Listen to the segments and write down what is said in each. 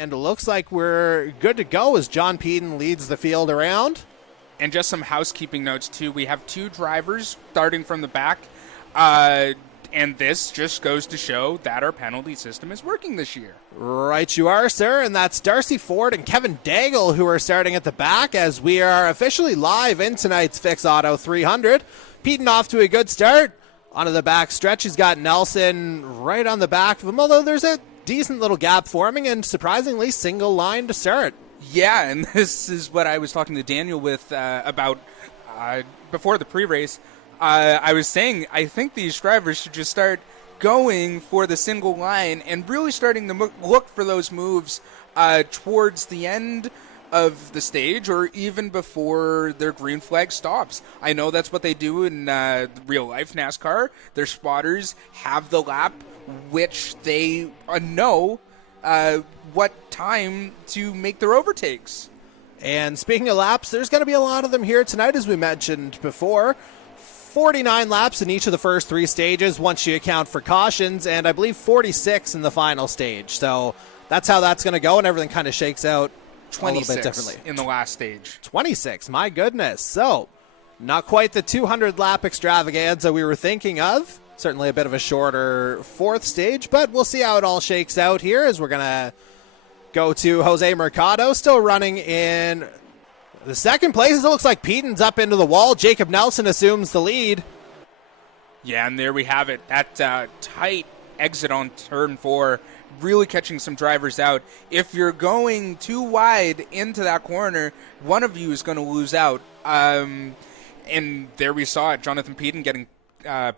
And it looks like we're good to go as John Peden leads the field around. And just some housekeeping notes, too. We have 2 drivers starting from the back. And this just goes to show that our penalty system is working this year. Right you are, sir. And that's Darcy Ford and Kevin Daigle who are starting at the back as we are officially live in tonight's Fix Auto 300. Peden off to a good start. Onto the back stretch, he's got Nelson right on the back of him, although there's a decent little gap forming and surprisingly single line to start. Yeah, and this is what I was talking to Daniel with about before the pre-race. I was saying I think these drivers should just start going for the single line and really starting to look for those moves towards the end of the stage or even before their green flag stops. I know that's what they do in real life NASCAR. Their spotters have the lap, which they know what time to make their overtakes. And speaking of laps, there's going to be a lot of them here tonight, as we mentioned before. 49 laps in each of the first 3 stages once you account for cautions, and I believe 46 in the final stage. So that's how that's going to go, and everything kind of shakes out 26 in the last stage. 26, my goodness. So not quite the 200-lap extravaganza we were thinking of. Certainly a bit of a shorter 4th stage, but we'll see how it all shakes out here as we're going to go to Jose Mercado, still running in the 2nd place. It looks like Peden's up into the wall. Jacob Nelson assumes the lead. Yeah, and there we have it. That tight exit on turn 4 really catching some drivers out. If you're going too wide into that corner, one of you is going to lose out. And there we saw it, Jonathan Peden getting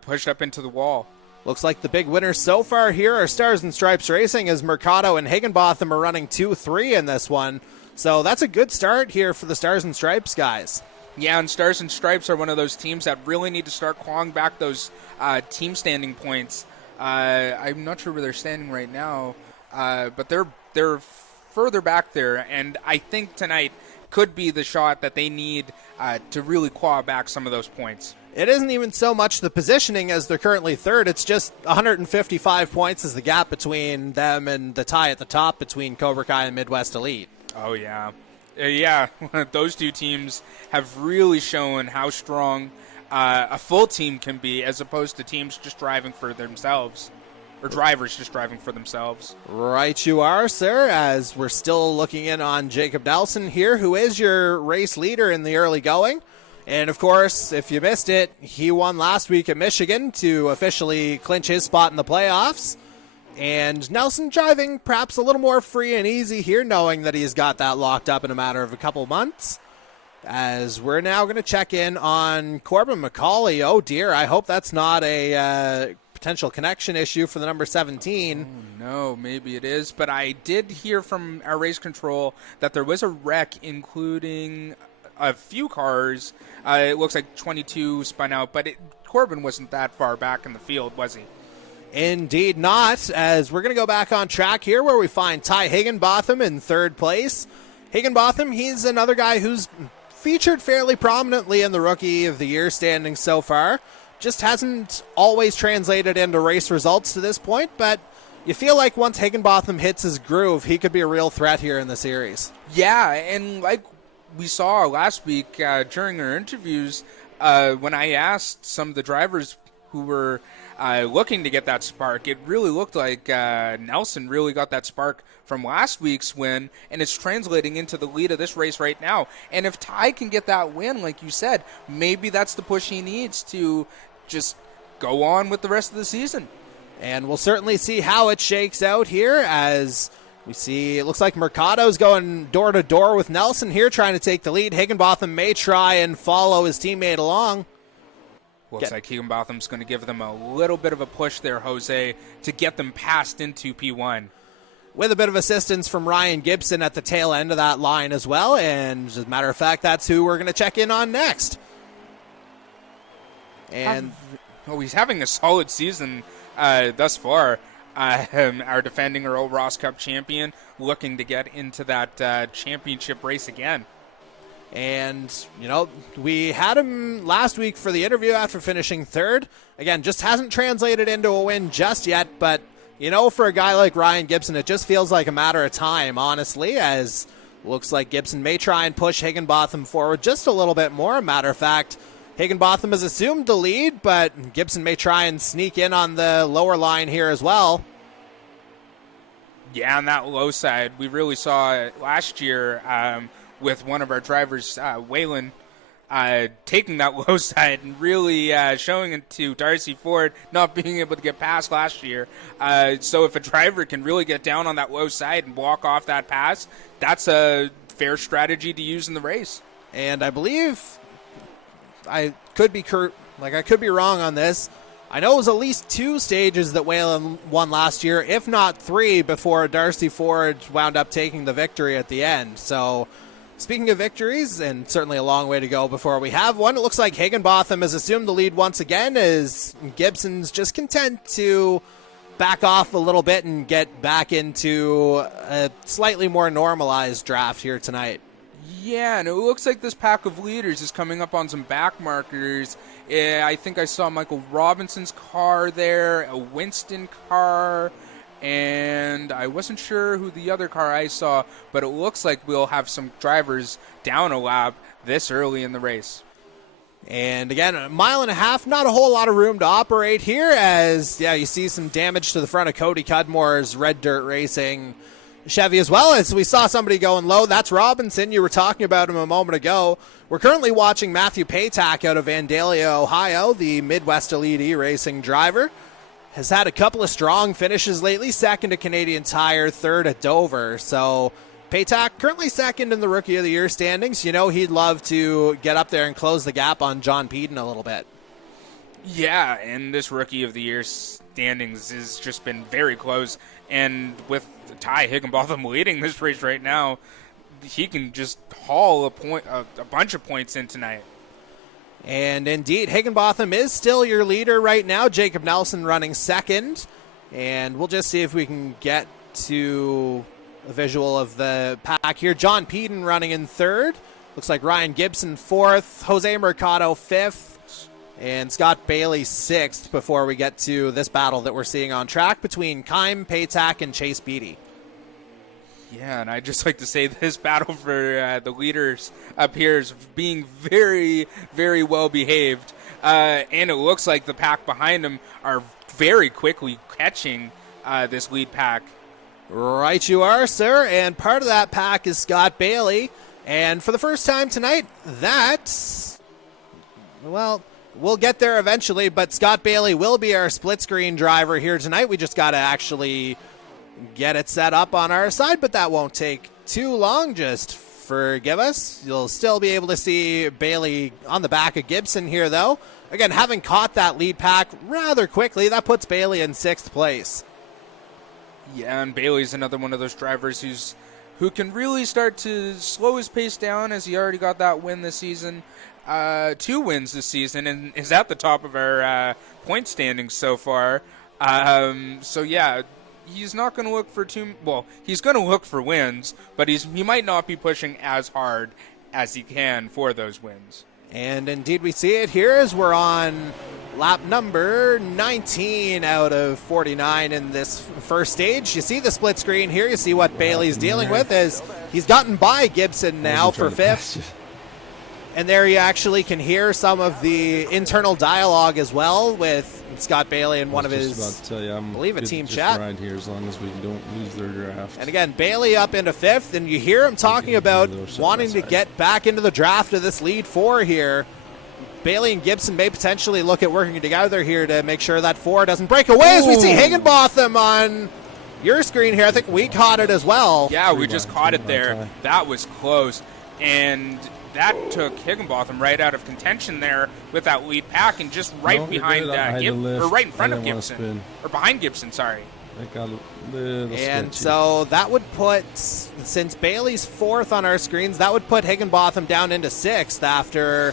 pushed up into the wall. Looks like the big winners so far here are Stars and Stripes Racing, as Mercado and Higginbotham are running 2-3 in this one. So that's a good start here for the Stars and Stripes guys. Yeah, and Stars and Stripes are one of those teams that really need to start clawing back those team standing points. I'm not sure where they're standing right now, but they're further back there, and I think tonight could be the shot that they need to really claw back some of those points. It isn't even so much the positioning as they're currently 3rd. It's just 155 points is the gap between them and the tie at the top between Cobra Kai and Midwest Elite. Oh, yeah. Yeah, those 2 teams have really shown how strong a full team can be as opposed to teams just driving for themselves. Or drivers just driving for themselves. Right you are, sir, as we're still looking in on Jacob Nelson here, who is your race leader in the early going. And, of course, if you missed it, he won last week at Michigan to officially clinch his spot in the playoffs. And Nelson driving perhaps a little more free and easy here, knowing that he's got that locked up in a matter of a couple months. As we're now going to check in on Corbin McCauley. Oh, dear, I hope that's not a potential connection issue for the number 17. Oh, no, maybe it is. But I did hear from our race control that there was a wreck, including a few cars. It looks like 22 spun out, but Corbin wasn't that far back in the field, was he? Indeed not, as we're going to go back on track here where we find Ty Higginbotham in 3rd place. Higginbotham, he's another guy who's featured fairly prominently in the Rookie of the Year standings so far. Just hasn't always translated into race results to this point, but you feel like once Higginbotham hits his groove, he could be a real threat here in the series. Yeah, and like we saw last week during our interviews, when I asked some of the drivers who were looking to get that spark, it really looked like Nelson really got that spark from last week's win, and it's translating into the lead of this race right now. And if Ty can get that win, like you said, maybe that's the push he needs to just go on with the rest of the season. And we'll certainly see how it shakes out here as we see it looks like Mercado's going door-to-door with Nelson here, trying to take the lead. Higginbotham may try and follow his teammate along. Looks like Higginbotham's going to give them a little bit of a push there, Jose, to get them passed into P1. With a bit of assistance from Ryan Gibson at the tail end of that line as well. And as a matter of fact, that's who we're going to check in on next. And he's having a solid season thus far. Our defending Earl Ross Cup champion looking to get into that championship race again. And, you know, we had him last week for the interview after finishing 3rd. Again, just hasn't translated into a win just yet, but you know, for a guy like Ryan Gibson, it just feels like a matter of time, honestly, as looks like Gibson may try and push Higginbotham forward just a little bit more. Matter of fact, Higginbotham has assumed the lead, but Gibson may try and sneak in on the lower line here as well. Yeah, on that low side, we really saw it last year with one of our drivers, Waylon, taking that low side and really showing it to Darcy Ford, not being able to get past last year. So if a driver can really get down on that low side and walk off that pass, that's a fair strategy to use in the race. And I believe I could be wrong on this. I know it was at least 2 stages that Whalen won last year, if not 3, before Darcy Ford wound up taking the victory at the end. So, speaking of victories, and certainly a long way to go before we have one, it looks like Higginbotham has assumed the lead once again, as Gibson's just content to back off a little bit and get back into a slightly more normalized draft here tonight. Yeah, and it looks like this pack of leaders is coming up on some back markers. I think I saw Michael Robinson's car there, a Winston car, and I wasn't sure who the other car I saw, but it looks like we'll have some drivers down a lap this early in the race. And again, 1.5 miles, not a whole lot of room to operate here, as you see some damage to the front of Cody Cudmore's Red Dirt Racing Chevy as well, as we saw somebody going low. That's Robinson. You were talking about him a moment ago. We're currently watching Matthew Paytak out of Vandalia, Ohio, the Midwest Elite E-Racing driver. Has had a couple of strong finishes lately, second at Canadian Tire, third at Dover. So Paytak currently second in the Rookie of the Year standings. You know, he'd love to get up there and close the gap on John Peden a little bit. Yeah, and this Rookie of the Year standings has just been very close. And with Ty Higginbotham leading this race right now, he can just haul a bunch of points in tonight. And indeed, Higginbotham is still your leader right now. Jacob Nelson running second. And we'll just see if we can get to a visual of the pack here. John Peden running in third. Looks like Ryan Gibson fourth. Jose Mercado fifth. And Scott Bailey sixth before we get to this battle that we're seeing on track between Kime, Paytak, and Chase Beatty. Yeah, and I'd just like to say this battle for the leaders up here is being very, very well behaved. And it looks like the pack behind them are very quickly catching this lead pack. Right you are, sir. And part of that pack is Scott Bailey. And for the first time tonight, we'll get there eventually, but Scott Bailey will be our split screen driver here tonight. We just got to actually get it set up on our side, but that won't take too long. Just forgive us. You'll still be able to see Bailey on the back of Gibson here, though. Again, having caught that lead pack rather quickly, that puts Bailey in 6th place. Yeah, and Bailey's another one of those drivers who can really start to slow his pace down, as he already got that win this season. 2 wins this season, and is at the top of our point standings so far. So yeah, he's not going to look for he's going to look for wins, but he might not be pushing as hard as he can for those wins. And indeed, we see it here as we're on lap number 19 out of 49 in this first stage. You see the split screen here. You see what Bailey's dealing with, as he's gotten by Gibson now for 5th. And there you actually can hear some of the internal dialogue as well with Scott Bailey and one of his, I believe, a team chat. Right here, as long as we don't lose their draft. And again, Bailey up into 5th, and you hear him talking about wanting to get back into the draft of this lead 4 here. Bailey and Gibson may potentially look at working together here to make sure that 4 doesn't break away. As we see Higginbotham on your screen here. I think we caught it as well. Yeah, we just caught it there. That was close. And that took Higginbotham right out of contention there with that lead pack, and just right behind or right in front of Gibson, or behind Gibson, sorry. And so that would put, since Bailey's 4th on our screens, that would put Higginbotham down into 6th after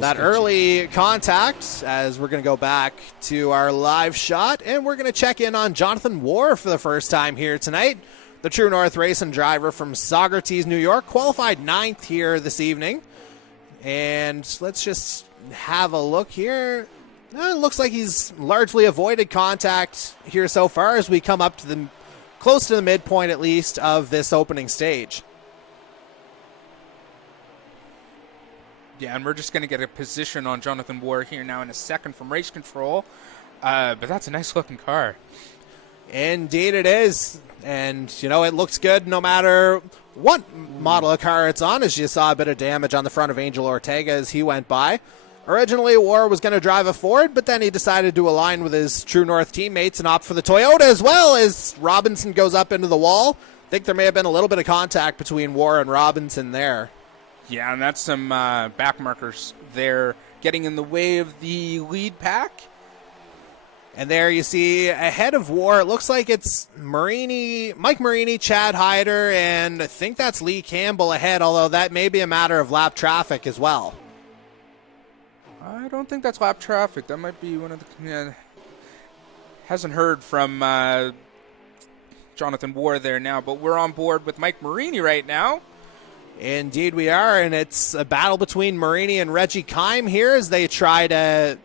that early contact, as we're going to go back to our live shot, and we're going to check in on Jonathan War for the first time here tonight. The True North Racing driver from Saugerties, New York, qualified 9th here this evening. And let's just have a look here. It looks like he's largely avoided contact here so far as we come up to the close to the midpoint, at least, of this opening stage. Yeah, and we're just going to get a position on Jonathan War here now in a second from race control. But that's a nice-looking car. Indeed it is. And, it looks good no matter what model of car it's on, as you saw a bit of damage on the front of Angel Ortega as he went by. Originally, War was going to drive a Ford, but then he decided to align with his True North teammates and opt for the Toyota as well as Robinson goes up into the wall. I think there may have been a little bit of contact between War and Robinson there. Yeah, and that's some back markers there getting in the way of the lead pack. And there you see ahead of War, it looks like it's Mike Marini, Chad Hyder, and I think that's Lee Campbell ahead, although that may be a matter of lap traffic as well. I don't think that's lap traffic. That might be one of the... hasn't heard from Jonathan War there now, but we're on board with Mike Marini right now. Indeed we are, and it's a battle between Marini and Reggie Kime here as they try to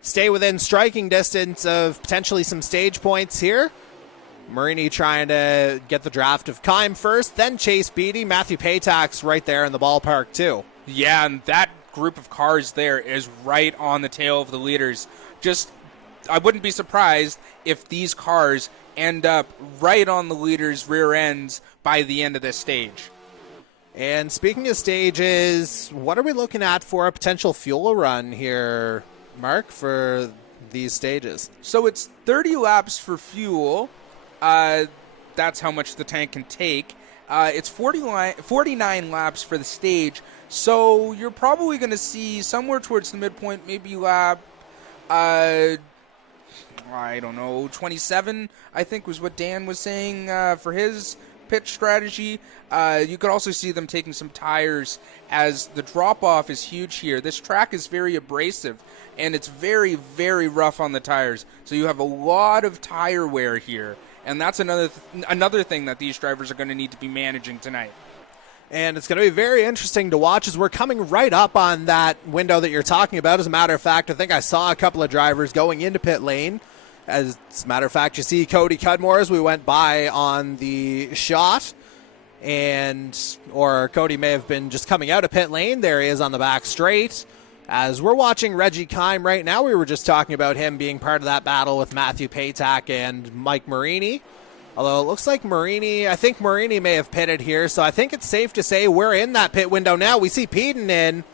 stay within striking distance of potentially some stage points here. Marini trying to get the draft of Kime first, then Chase Beatty. Matthew Paytack's right there in the ballpark too. Yeah, and that group of cars there is right on the tail of the leaders. I wouldn't be surprised if these cars end up right on the leaders' rear ends by the end of this stage. And speaking of stages, what are we looking at for a potential fuel run here, Mark, for these stages? So it's 30 laps for fuel. That's how much the tank can take. It's 49 laps for the stage. So you're probably going to see somewhere towards the midpoint, maybe lap, I don't know, 27, I think was what Dan was saying for his pitch strategy. You could also see them taking some tires as the drop-off is huge here. This track is very abrasive, and it's very, very rough on the tires. So you have a lot of tire wear here, and that's another thing that these drivers are going to need to be managing tonight. And it's going to be very interesting to watch as we're coming right up on that window that you're talking about. As a matter of fact, I think I saw a couple of drivers going into pit lane. As a matter of fact, you see Cody Cudmore as we went by on the shot. Or Cody may have been just coming out of pit lane. There he is on the back straight. As we're watching Reggie Kime right now, we were just talking about him being part of that battle with Matthew Paytack and Mike Marini. Although it looks like I think Marini may have pitted here, so I think it's safe to say we're in that pit window now. We see Peden in.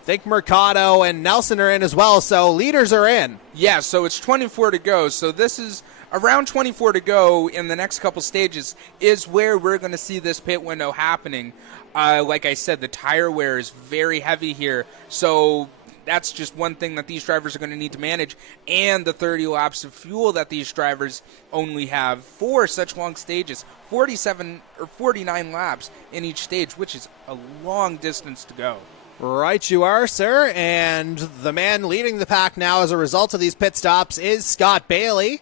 I think Mercado and Nelson are in as well, so leaders are in. Yeah, so it's 24 to go. So this is around 24 to go in the next couple stages is where we're going to see this pit window happening. Like I said, the tire wear is very heavy here, so that's just one thing that these drivers are going to need to manage, and the 30 laps of fuel that these drivers only have for such long stages, 47 or 49 laps in each stage, which is a long distance to go. Right you are, sir, and the man leading the pack now as a result of these pit stops is Scott Bailey.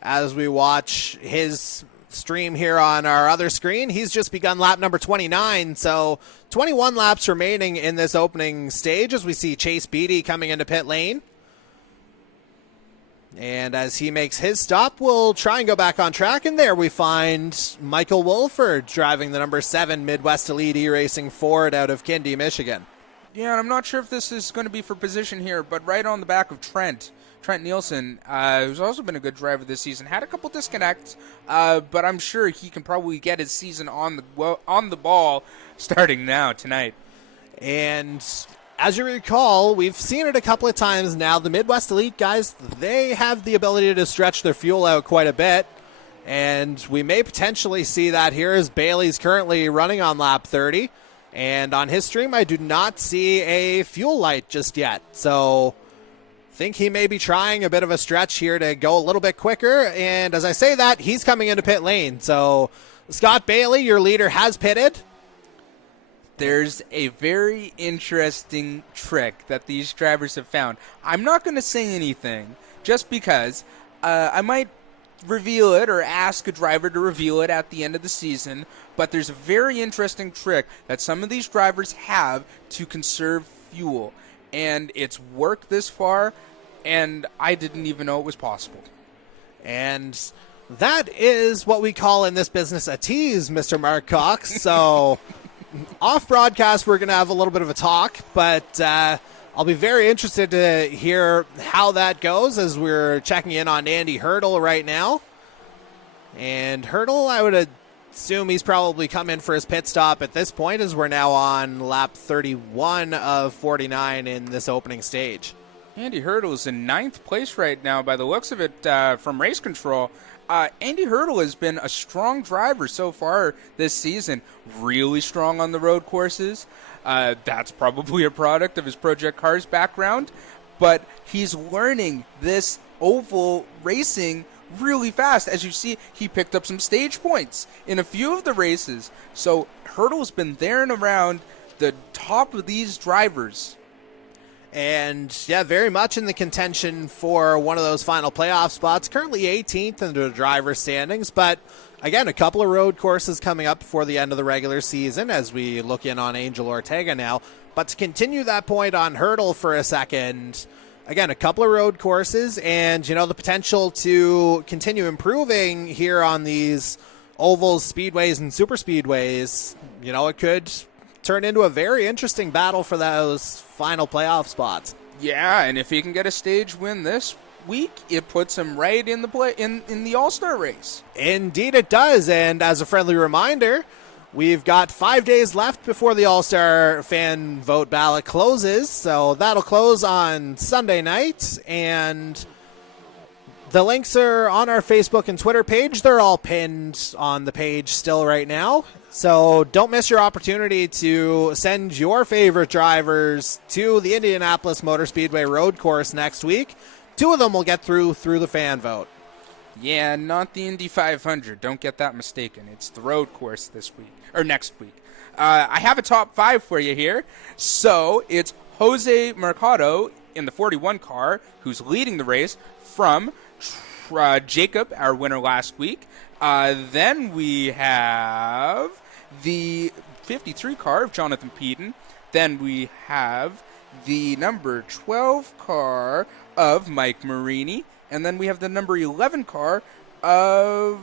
As we watch his stream here on our other screen, he's just begun lap number 29, so 21 laps remaining in this opening stage as we see Chase Beatty coming into pit lane. And as he makes his stop, we'll try and go back on track, and there we find Michael Wolford driving the number 7 Midwest Elite E-Racing Ford out of Kindy, Michigan. Yeah, and I'm not sure if this is going to be for position here, but right on the back of Trent Nielsen, who's also been a good driver this season, had a couple disconnects, but I'm sure he can probably get his season on the ball starting now tonight. And as you recall, we've seen it a couple of times now. The Midwest Elite guys, they have the ability to stretch their fuel out quite a bit, and we may potentially see that here as Bailey's currently running on lap 30. And on his stream, I do not see a fuel light just yet. So I think he may be trying a bit of a stretch here to go a little bit quicker. And as I say that, he's coming into pit lane. So Scott Bailey, your leader, has pitted. There's a very interesting trick that these drivers have found. I'm not going to say anything just because I might reveal it or ask a driver to reveal it at the end of the season, but there's a very interesting trick that some of these drivers have to conserve fuel, and it's worked this far. and I didn't even know it was possible. And that is what we call in this business a tease, Mr. Mark Cox. So off broadcast, we're going to have a little bit of a talk, but I'll be very interested to hear how that goes as we're checking in on Andy Hurdle right now. And Hurdle, I would assume he's probably come in for his pit stop at this point, as we're now on lap 31 of 49 in this opening stage. Andy Hurdle is in 9th place right now by the looks of it from race control. Andy Hurdle has been a strong driver so far this season, really strong on the road courses. That's probably a product of his Project Cars background, but he's learning this oval racing really fast. As you see, he picked up some stage points in a few of the races. So Hurdle's been there and around the top of these drivers. And, yeah, very much in the contention for one of those final playoff spots. Currently 18th in the driver's standings, but, again, a couple of road courses coming up before the end of the regular season as we look in on Angel Ortega now. But to continue that point on Hurdle for a second, again, a couple of road courses and, the potential to continue improving here on these ovals, speedways, and super speedways. It could turn into a very interesting battle for those final playoff spots. Yeah, and if he can get a stage win this week, it puts him right in the in the All-Star race. Indeed it does, and as a friendly reminder, we've got 5 days left before the All-Star fan vote ballot closes, so that'll close on Sunday night, and the links are on our Facebook and Twitter page. They're all pinned on the page still right now. So don't miss your opportunity to send your favorite drivers to the Indianapolis Motor Speedway road course next week. 2 of them will get through the fan vote. Yeah, not the Indy 500. Don't get that mistaken. It's the road course this week, or next week. I have a top 5 for you here. So it's Jose Mercado in the 41 car, who's leading the race from Jacob, our winner last week. Then we have the 53 car of Jonathan Peden. Then we have the number 12 car of Mike Marini. And then we have the number 11 car of,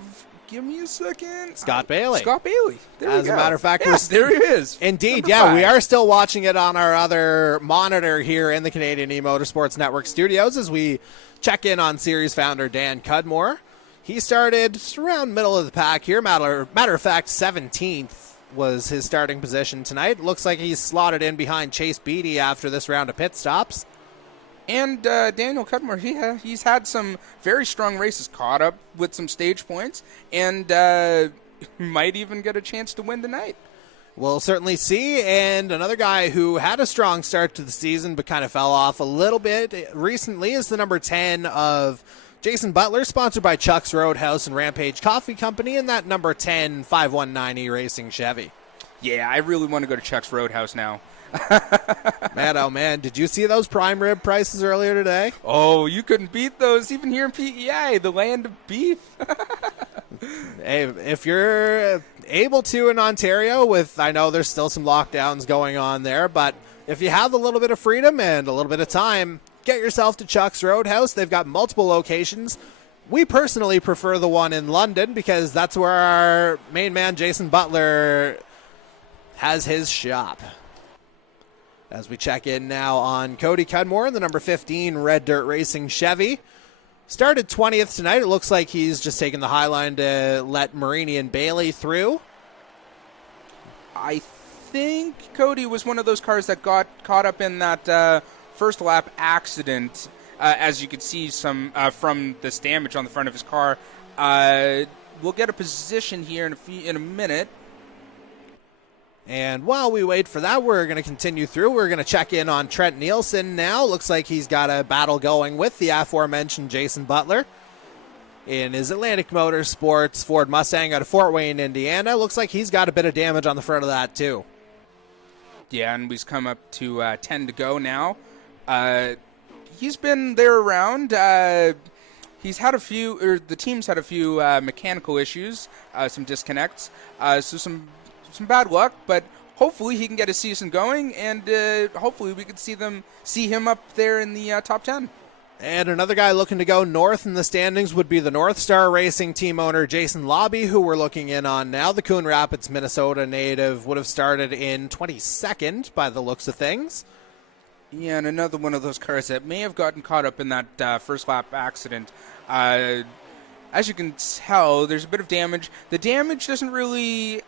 give me a second, Scott Bailey. Scott Bailey. There we go. As a matter of fact, yes, there he is. Indeed, Number yeah, 5. we are still watching it on our other monitor here in the Canadian eMotorsports Network studios as we check in on series founder Dan Cudmore. He started just around middle of the pack here. Matter of fact, 17th was his starting position tonight. Looks like he's slotted in behind Chase Beatty after this round of pit stops. And Daniel Cudmore, he's had some very strong races, caught up with some stage points, and might even get a chance to win tonight. We'll certainly see. And another guy who had a strong start to the season but kind of fell off a little bit recently is the number 10 of Jason Butler, sponsored by Chuck's Roadhouse and Rampage Coffee Company, and that number 10 519E Racing Chevy. Yeah, I really want to go to Chuck's Roadhouse now. Man, oh man, did you see those prime rib prices earlier today? Oh, you couldn't beat those even here in PEI, the land of beef. Hey, if you're able to in Ontario, I know there's still some lockdowns going on there, but if you have a little bit of freedom and a little bit of time, get yourself to Chuck's Roadhouse. They've got multiple locations. We personally prefer the one in London because that's where our main man, Jason Butler, has his shop. As we check in now on Cody Cudmore in the number 15 Red Dirt Racing Chevy. Started 20th tonight. It looks like he's just taking the high line to let Marini and Bailey through. I think Cody was one of those cars that got caught up in that first lap accident, as you could see some from this damage on the front of his car. We'll get a position here in a minute. And while we wait for that, we're going to continue through. We're going to check in on Trent Nielsen now. Looks like he's got a battle going with the aforementioned Jason Butler in his Atlantic Motorsports Ford Mustang out of Fort Wayne, Indiana. Looks like he's got a bit of damage on the front of that, too. Yeah, and we've come up to 10 to go now. He's been there around. He's had the team's had a few mechanical issues, some disconnects, so some bad luck, but hopefully he can get his season going, and hopefully we could see him up there in the top 10. And another guy looking to go north in the standings would be the North Star Racing team owner Jason Lobby, who we're looking in on now. The Coon Rapids, Minnesota native would have started in 22nd by the looks of things. Yeah, and another one of those cars that may have gotten caught up in that first lap accident. As you can tell, there's a bit of damage. The damage doesn't really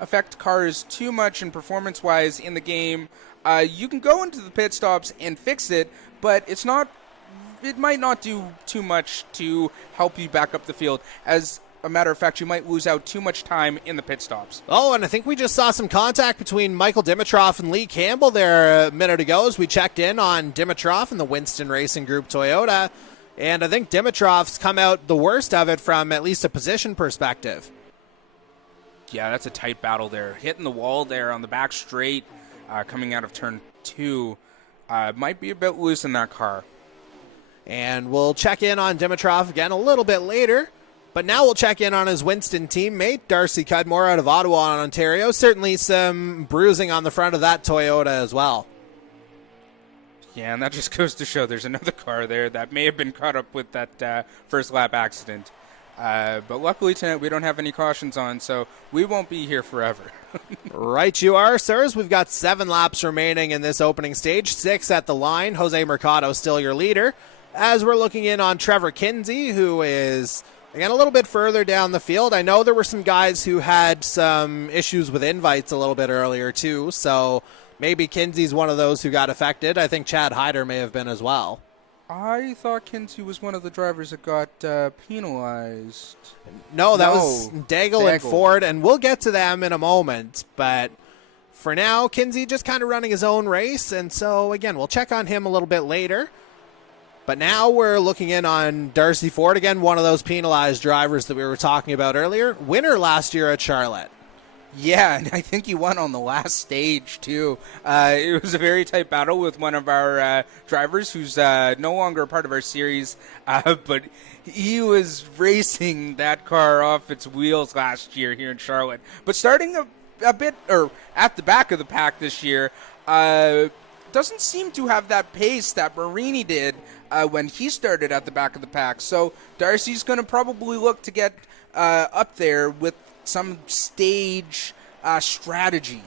affect cars too much in performance-wise in the game. You can go into the pit stops and fix it, but it might not do too much to help you back up the field. As a matter of fact, you might lose out too much time in the pit stops. Oh, and I think we just saw some contact between Michael Dimitrov and Lee Campbell there a minute ago as we checked in on Dimitrov in the Winston Racing Group Toyota. And I think Dimitrov's come out the worst of it from at least a position perspective. Yeah, that's a tight battle there. Hitting the wall there on the back straight, coming out of turn 2. Might be a bit loose in that car. And we'll check in on Dimitrov again a little bit later. But now we'll check in on his Winston teammate, Darcy Cudmore out of Ottawa, Ontario. Certainly some bruising on the front of that Toyota as well. Yeah, and that just goes to show there's another car there that may have been caught up with that first lap accident. But luckily tonight we don't have any cautions on, so we won't be here forever. Right you are, sirs. We've got 7 laps remaining in this opening stage, 6 at the line. Jose Mercado still your leader. As we're looking in on Trevor Kinsey, who is, again, a little bit further down the field. I know there were some guys who had some issues with invites a little bit earlier, too, so maybe Kinsey's one of those who got affected. I think Chad Hyder may have been as well. I thought Kinsey was one of the drivers that got penalized. No, that was Daigle and Ford, and we'll get to them in a moment, but for now, Kinsey just kind of running his own race, and so, again, we'll check on him a little bit later. But now we're looking in on Darcy Ford, again, one of those penalized drivers that we were talking about earlier. Winner last year at Charlotte. Yeah, and I think he won on the last stage, too. It was a very tight battle with one of our drivers who's no longer a part of our series, but he was racing that car off its wheels last year here in Charlotte. But starting a bit, or at the back of the pack this year, doesn't seem to have that pace that Marini did when he started at the back of the pack. So Darcy's going to probably look to get up there with some stage strategy.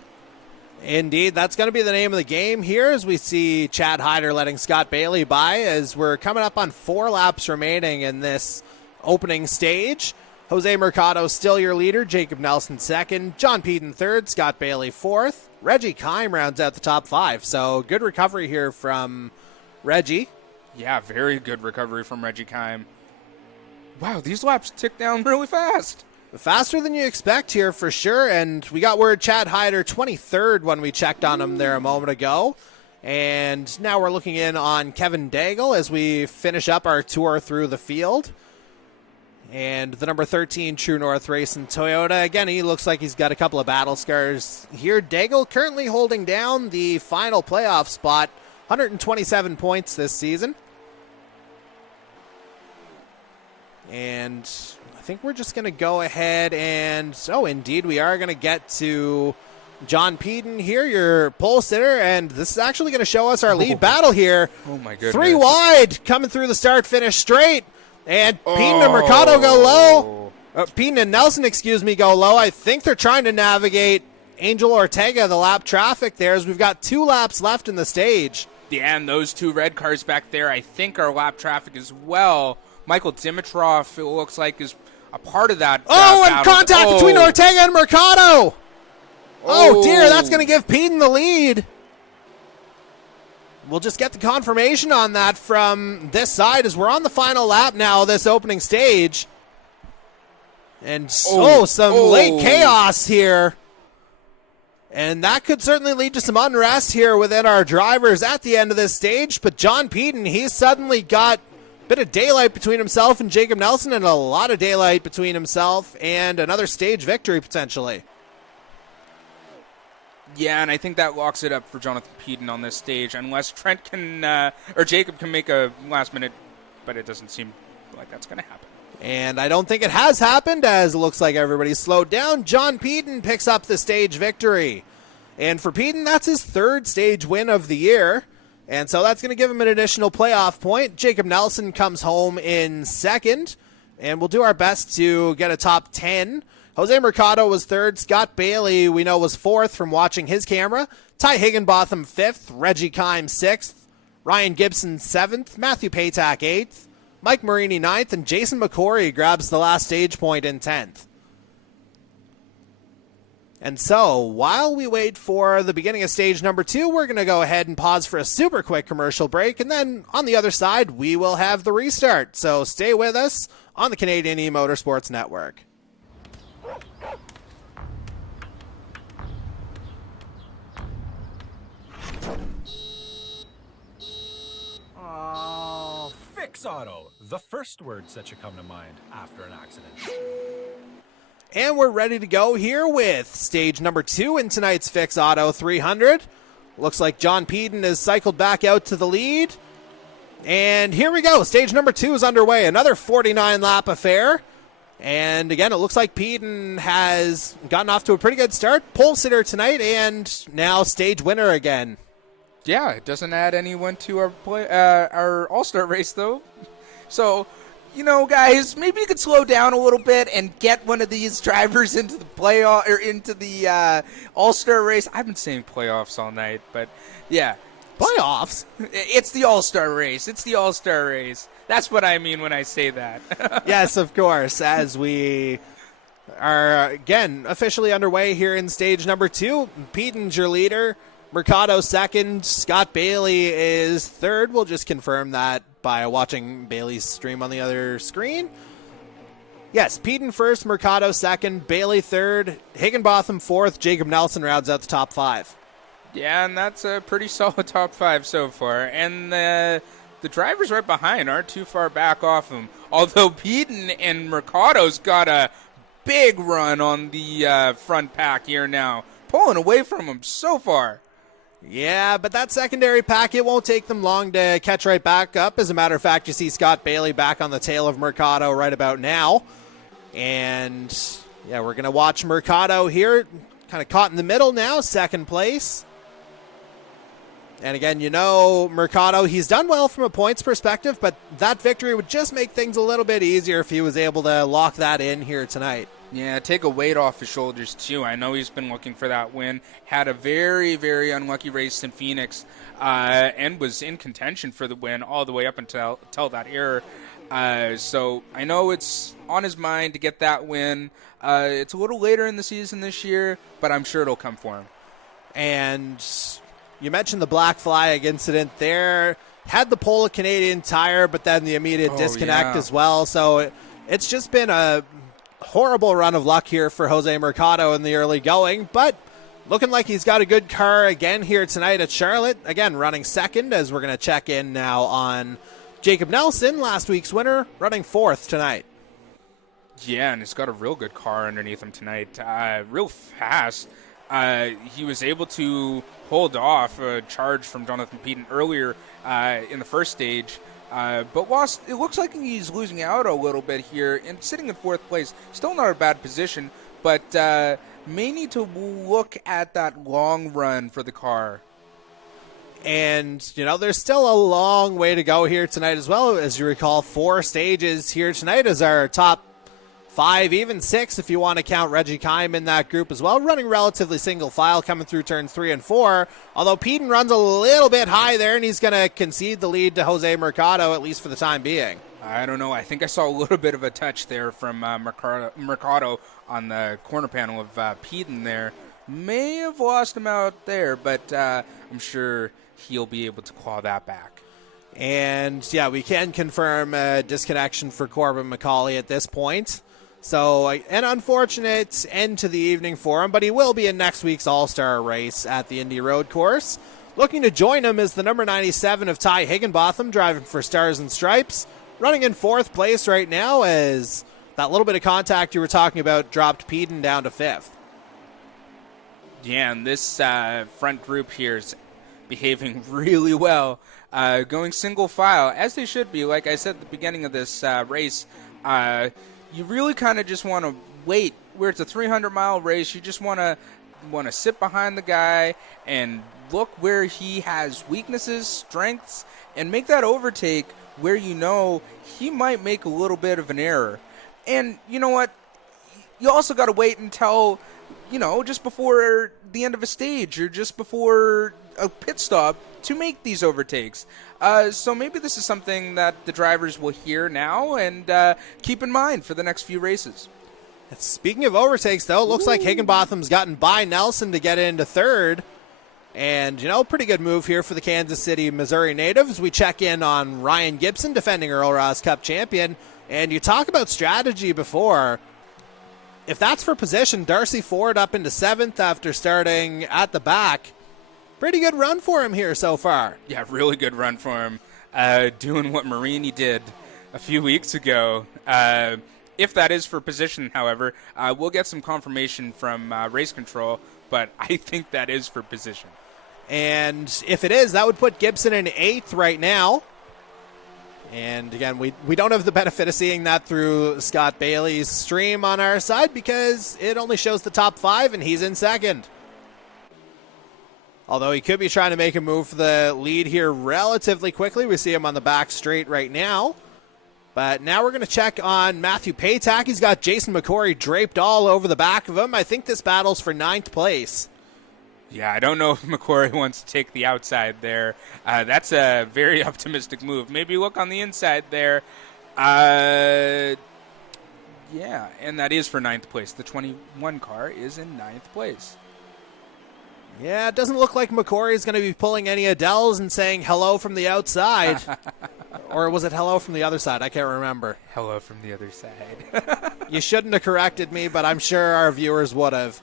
Indeed, that's going to be the name of the game here as we see Chad Hyder letting Scott Bailey by as we're coming up on 4 laps remaining in this opening stage. Jose Mercado still your leader, Jacob Nelson second, John Peden third, Scott Bailey fourth. Reggie Kime rounds out the top 5, so good recovery here from Reggie. Yeah, very good recovery from Reggie Kime. Wow, these laps tick down really fast. Faster than you expect here for sure, and we got word Chad Hyder 23rd when we checked on him there a moment ago. And now we're looking in on Kevin Daigle as we finish up our tour through the field. And the number 13 True North Racing Toyota. Again, he looks like he's got a couple of battle scars here. Daigle currently holding down the final playoff spot. 127 points this season. And I think we're just going to go ahead and, oh, indeed, we are going to get to John Peden here, your pole sitter, and this is actually going to show us our lead battle here. Oh, my goodness. 3 wide, coming through the start-finish straight, and Peden and Mercado go low. Peden and Nelson, go low. I think they're trying to navigate Angel Ortega, the lap traffic there, as we've got 2 laps left in the stage. Yeah, and those 2 red cars back there, I think, are lap traffic as well. Michael Dimitrov, it looks like, is a part of that. And contact between Ortega and Mercado. Oh, dear, that's going to give Peden the lead. We'll just get the confirmation on that from this side as we're on the final lap now, this opening stage. And some late chaos here. And that could certainly lead to some unrest here within our drivers at the end of this stage. But John Peden, he's suddenly got a bit of daylight between himself and Jacob Nelson, and a lot of daylight between himself and another stage victory potentially. Yeah, and I think that locks it up for Jonathan Peden on this stage, unless Trent can, or Jacob can make a last minute, but it doesn't seem like that's going to happen. And I don't think it has happened, as it looks like everybody's slowed down. John Peden picks up the stage victory. And for Peden, that's his 3rd stage win of the year. And so that's going to give him an additional playoff point. Jacob Nelson comes home in second, and we'll do our best to get a top 10. Jose Mercado was third. Scott Bailey, we know, was fourth from watching his camera. Ty Higginbotham fifth. Reggie Kime sixth. Ryan Gibson seventh. Matthew Patak eighth. Mike Marini ninth. And Jason McCory grabs the last stage point in 10th. And so, while we wait for the beginning of stage number 2, we're going to go ahead and pause for a super quick commercial break. And then on the other side, we will have the restart. So stay with us on the Canadian eMotorsports Network. Fix Auto, the first words that should come to mind after an accident. And we're ready to go here with stage number 2 in tonight's Fix Auto 300. Looks like John Peden has cycled back out to the lead. And here we go. Stage number 2 is underway. Another 49-lap affair. And again, it looks like Peden has gotten off to a pretty good start. Pole sitter tonight and now stage winner again. Yeah, it doesn't add anyone to our All-Star race, though. So, you know, guys, maybe you could slow down a little bit and get one of these drivers into the playoff or into the All-Star race. I've been saying playoffs all night, but yeah. Playoffs? It's the All-Star race. It's the All-Star race. That's what I mean when I say that. Yes, of course, as we are, again, officially underway here in stage number 2. Peden's your leader. Mercado second. Scott Bailey is third. We'll just confirm that by watching Bailey's stream on the other screen. Yes, Peden first, Mercado second, Bailey third, Higginbotham fourth, Jacob Nelson rounds out the top 5. Yeah, and that's a pretty solid top 5 so far. And the drivers right behind aren't too far back off him. Although Peden and Mercado's got a big run on the front pack here now, pulling away from him so far. Yeah, but that secondary pack, it won't take them long to catch right back up. As a matter of fact, you see Scott Bailey back on the tail of Mercado right about now. And, yeah, we're going to watch Mercado here, kind of caught in the middle now, second place. And again, you know, Mercado, he's done well from a points perspective, but that victory would just make things a little bit easier if he was able to lock that in here tonight. Yeah, take a weight off his shoulders, too. I know he's been looking for that win. Had a very, very unlucky race in Phoenix and was in contention for the win all the way up until that error. So I know it's on his mind to get that win. It's a little later in the season this year, but I'm sure it'll come for him. And you mentioned the black flag incident there. Had the pole of Canadian Tire, but then the immediate disconnect as well. So it's just been a horrible run of luck here for Jose Mercado in the early going, but looking like he's got a good car again here tonight at Charlotte. Again, running second, as we're going to check in now on Jacob Nelson, last week's winner, running fourth tonight. Yeah, and it's got a real good car underneath him tonight. Real fast. He was able to hold off a charge from Jonathan Peden earlier in the first stage. But lost. It looks like he's losing out a little bit here and sitting in fourth place. Still not a bad position, but may need to look at that long run for the car. And, you know, there's still a long way to go here tonight as well. As you recall, 4 stages here tonight as our top 5, even 6 if you want to count Reggie Kime in that group as well. Running relatively single file coming through turns 3 and 4. Although Peden runs a little bit high there, and he's going to concede the lead to Jose Mercado, at least for the time being. I don't know. I think I saw a little bit of a touch there from Mercado on the corner panel of Peden there. May have lost him out there, but I'm sure he'll be able to claw that back. And, yeah, we can confirm a disconnection for Corbin McCauley at this point. So, an unfortunate end to the evening for him, but he will be in next week's All-Star race at the Indy Road Course. Looking to join him is the number 97 of Ty Higginbotham, driving for Stars and Stripes. Running in 4th place right now as that little bit of contact you were talking about dropped Peden down to 5th. Yeah, and this front group here is behaving really well. Going single file, as they should be. Like I said at the beginning of this race, you really kind of just want to wait. Where it's a 300-mile race, you just want to want to sit behind the guy and look where he has weaknesses, strengths, and make that overtake where you know he might make a little bit of an error. And you know what? You also got to wait until, just before the end of a stage or just before a pit stop to make these overtakes. So maybe this is something that the drivers will hear now and keep in mind for the next few races. Speaking of overtakes, though, it looks like Higginbotham's gotten by Nelson to get into third. And, pretty good move here for the Kansas City, Missouri natives. We check in on Ryan Gibson, defending Earl Ross Cup champion. And you talk about strategy before. If that's for position, Darcy Ford up into 7th after starting at the back. Pretty good run for him here so far. Yeah, really good run for him. Doing what Marini did a few weeks ago. If that is for position, however, we'll get some confirmation from race control, but I think that is for position. And if it is, that would put Gibson in 8th right now. And again, we don't have the benefit of seeing that through Scott Bailey's stream on our side because it only shows the top 5 and he's in 2nd. Although he could be trying to make a move for the lead here relatively quickly. We see him on the back straight right now. But now we're going to check on Matthew Paytak. He's got Jason McCory draped all over the back of him. I think this battle's for 9th place. Yeah, I don't know if McCory wants to take the outside there. That's a very optimistic move. Maybe look on the inside there. Yeah, and that is for 9th place. The 21 car is in 9th place. Yeah, it doesn't look like McCory is going to be pulling any Adels and saying hello from the outside. Or was it hello from the other side? I can't remember. Hello from the other side. You shouldn't have corrected me, but I'm sure our viewers would have.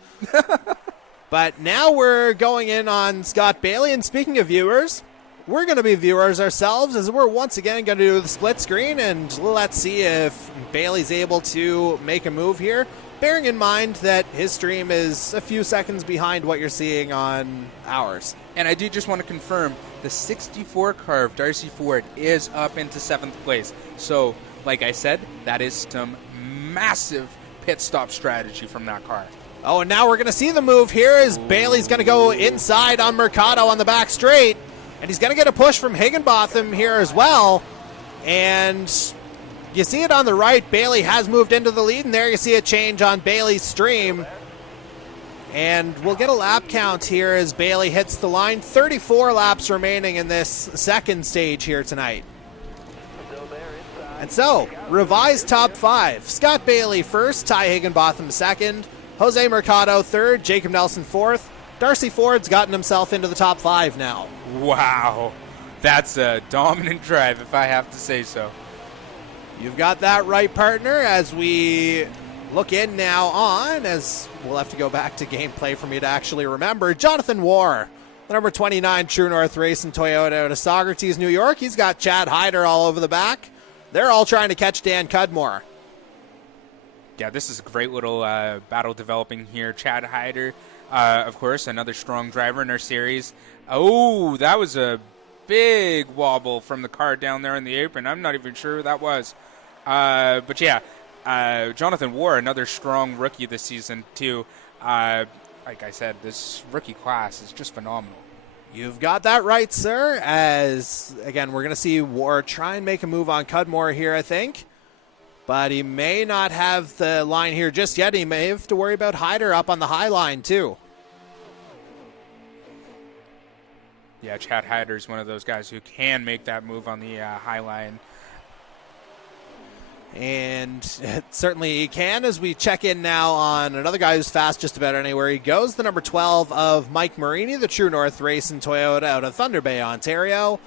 But now we're going in on Scott Bailey. And speaking of viewers, we're going to be viewers ourselves as we're once again going to do the split screen. And let's see if Bailey's able to make a move here. Bearing in mind that his stream is a few seconds behind what you're seeing on ours. And I do just want to confirm, the 64 car of Darcy Ford is up into 7th place. So, like I said, that is some massive pit stop strategy from that car. Oh, and now we're going to see the move here as Bailey's going to go inside on Mercado on the back straight. And he's going to get a push from Higginbotham here as well. And you see it on the right. Bailey has moved into the lead, and there you see a change on Bailey's stream. And we'll get a lap count here as Bailey hits the line. 34 laps remaining in this second stage here tonight. And so, revised top 5. Scott Bailey first, Ty Higginbotham second, Jose Mercado third, Jacob Nelson fourth. Darcy Ford's gotten himself into the top 5 now. Wow. That's a dominant drive, if I have to say so. You've got that right, partner, as we look in now on, as we'll have to go back to gameplay for me to actually remember. Jonathan Warr, the number 29 True North Racing Toyota out of Saugerties, New York. He's got Chad Hyder all over the back. They're all trying to catch Dan Cudmore. Yeah, this is a great little battle developing here. Chad Hyder, of course, another strong driver in our series. Oh, that was a big wobble from the car down there in the apron. I'm not even sure who that was. But yeah, Jonathan Warr, another strong rookie this season too. Like I said, this rookie class is just phenomenal. You've got that right, sir, as, again, we're going to see Warr try and make a move on Cudmore here, I think. But he may not have the line here just yet. He may have to worry about Hyder up on the high line, too. Yeah, Chad Hyder is one of those guys who can make that move on the high line. And certainly he can, as we check in now on another guy who's fast just about anywhere he goes, the number 12 of Mike Marini, the True North Racing Toyota out of Thunder Bay, Ontario.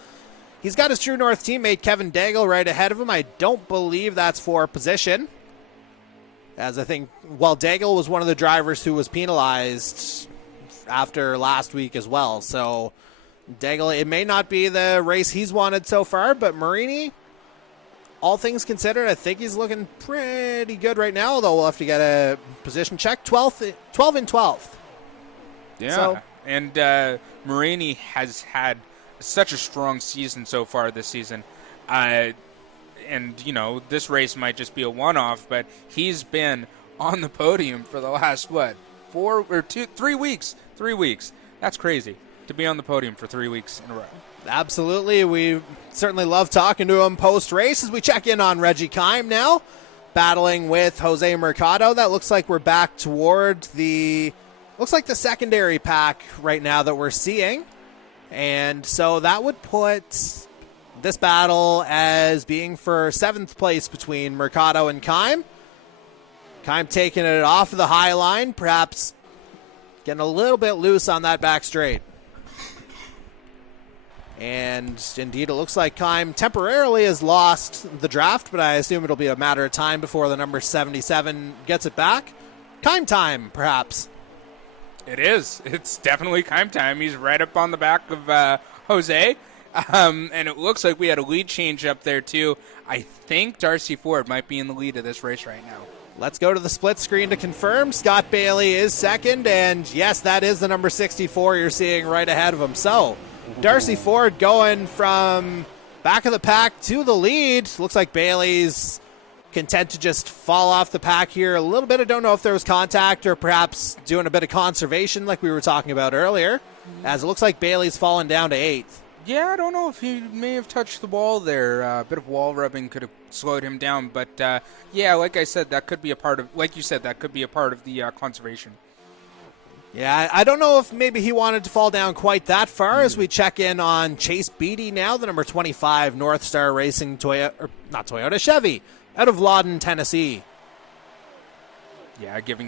He's got his True North teammate Kevin Daigle right ahead of him. I don't believe that's for position, as I think, well, Daigle was one of the drivers who was penalized after last week as well. So Daigle, it may not be the race he's wanted so far, but Marini, all things considered, I think he's looking pretty good right now, although we'll have to get a position check. 12 and 12th. Yeah, so, and Marini has had such a strong season so far this season. And, you know, this race might just be a one-off, but he's been on the podium for the last, 3 weeks. 3 weeks. That's crazy to be on the podium for 3 weeks in a row. Absolutely. We certainly love talking to him post-race as we check in on Reggie Kime now, battling with Jose Mercado. That looks like we're back toward the secondary pack right now that we're seeing. And so that would put this battle as being for 7th place between Mercado and Kime. Kime taking it off of the high line, perhaps getting a little bit loose on that back straight. And indeed, it looks like Kime temporarily has lost the draft, but I assume it'll be a matter of time before the number 77 gets it back. Kime time, perhaps. It is. It's definitely Kime time. He's right up on the back of Jose. And it looks like we had a lead change up there, too. I think Darcy Ford might be in the lead of this race right now. Let's go to the split screen to confirm. Scott Bailey is second, and yes, that is the number 64 you're seeing right ahead of him. So, Darcy Ford going from back of the pack to the lead. Looks like Bailey's content to just fall off the pack here a little bit. I don't know if there was contact or perhaps doing a bit of conservation like we were talking about earlier, as it looks like Bailey's fallen down to 8th. Yeah, I don't know if he may have touched the wall there. A bit of wall rubbing could have slowed him down. But, yeah, like I said, that could be a part of, like you said, that could be a part of the conservation. Yeah, I don't know if maybe he wanted to fall down quite that far as we check in on Chase Beatty now, the number 25 North Star Racing Chevy out of Lawton, Tennessee. Yeah, giving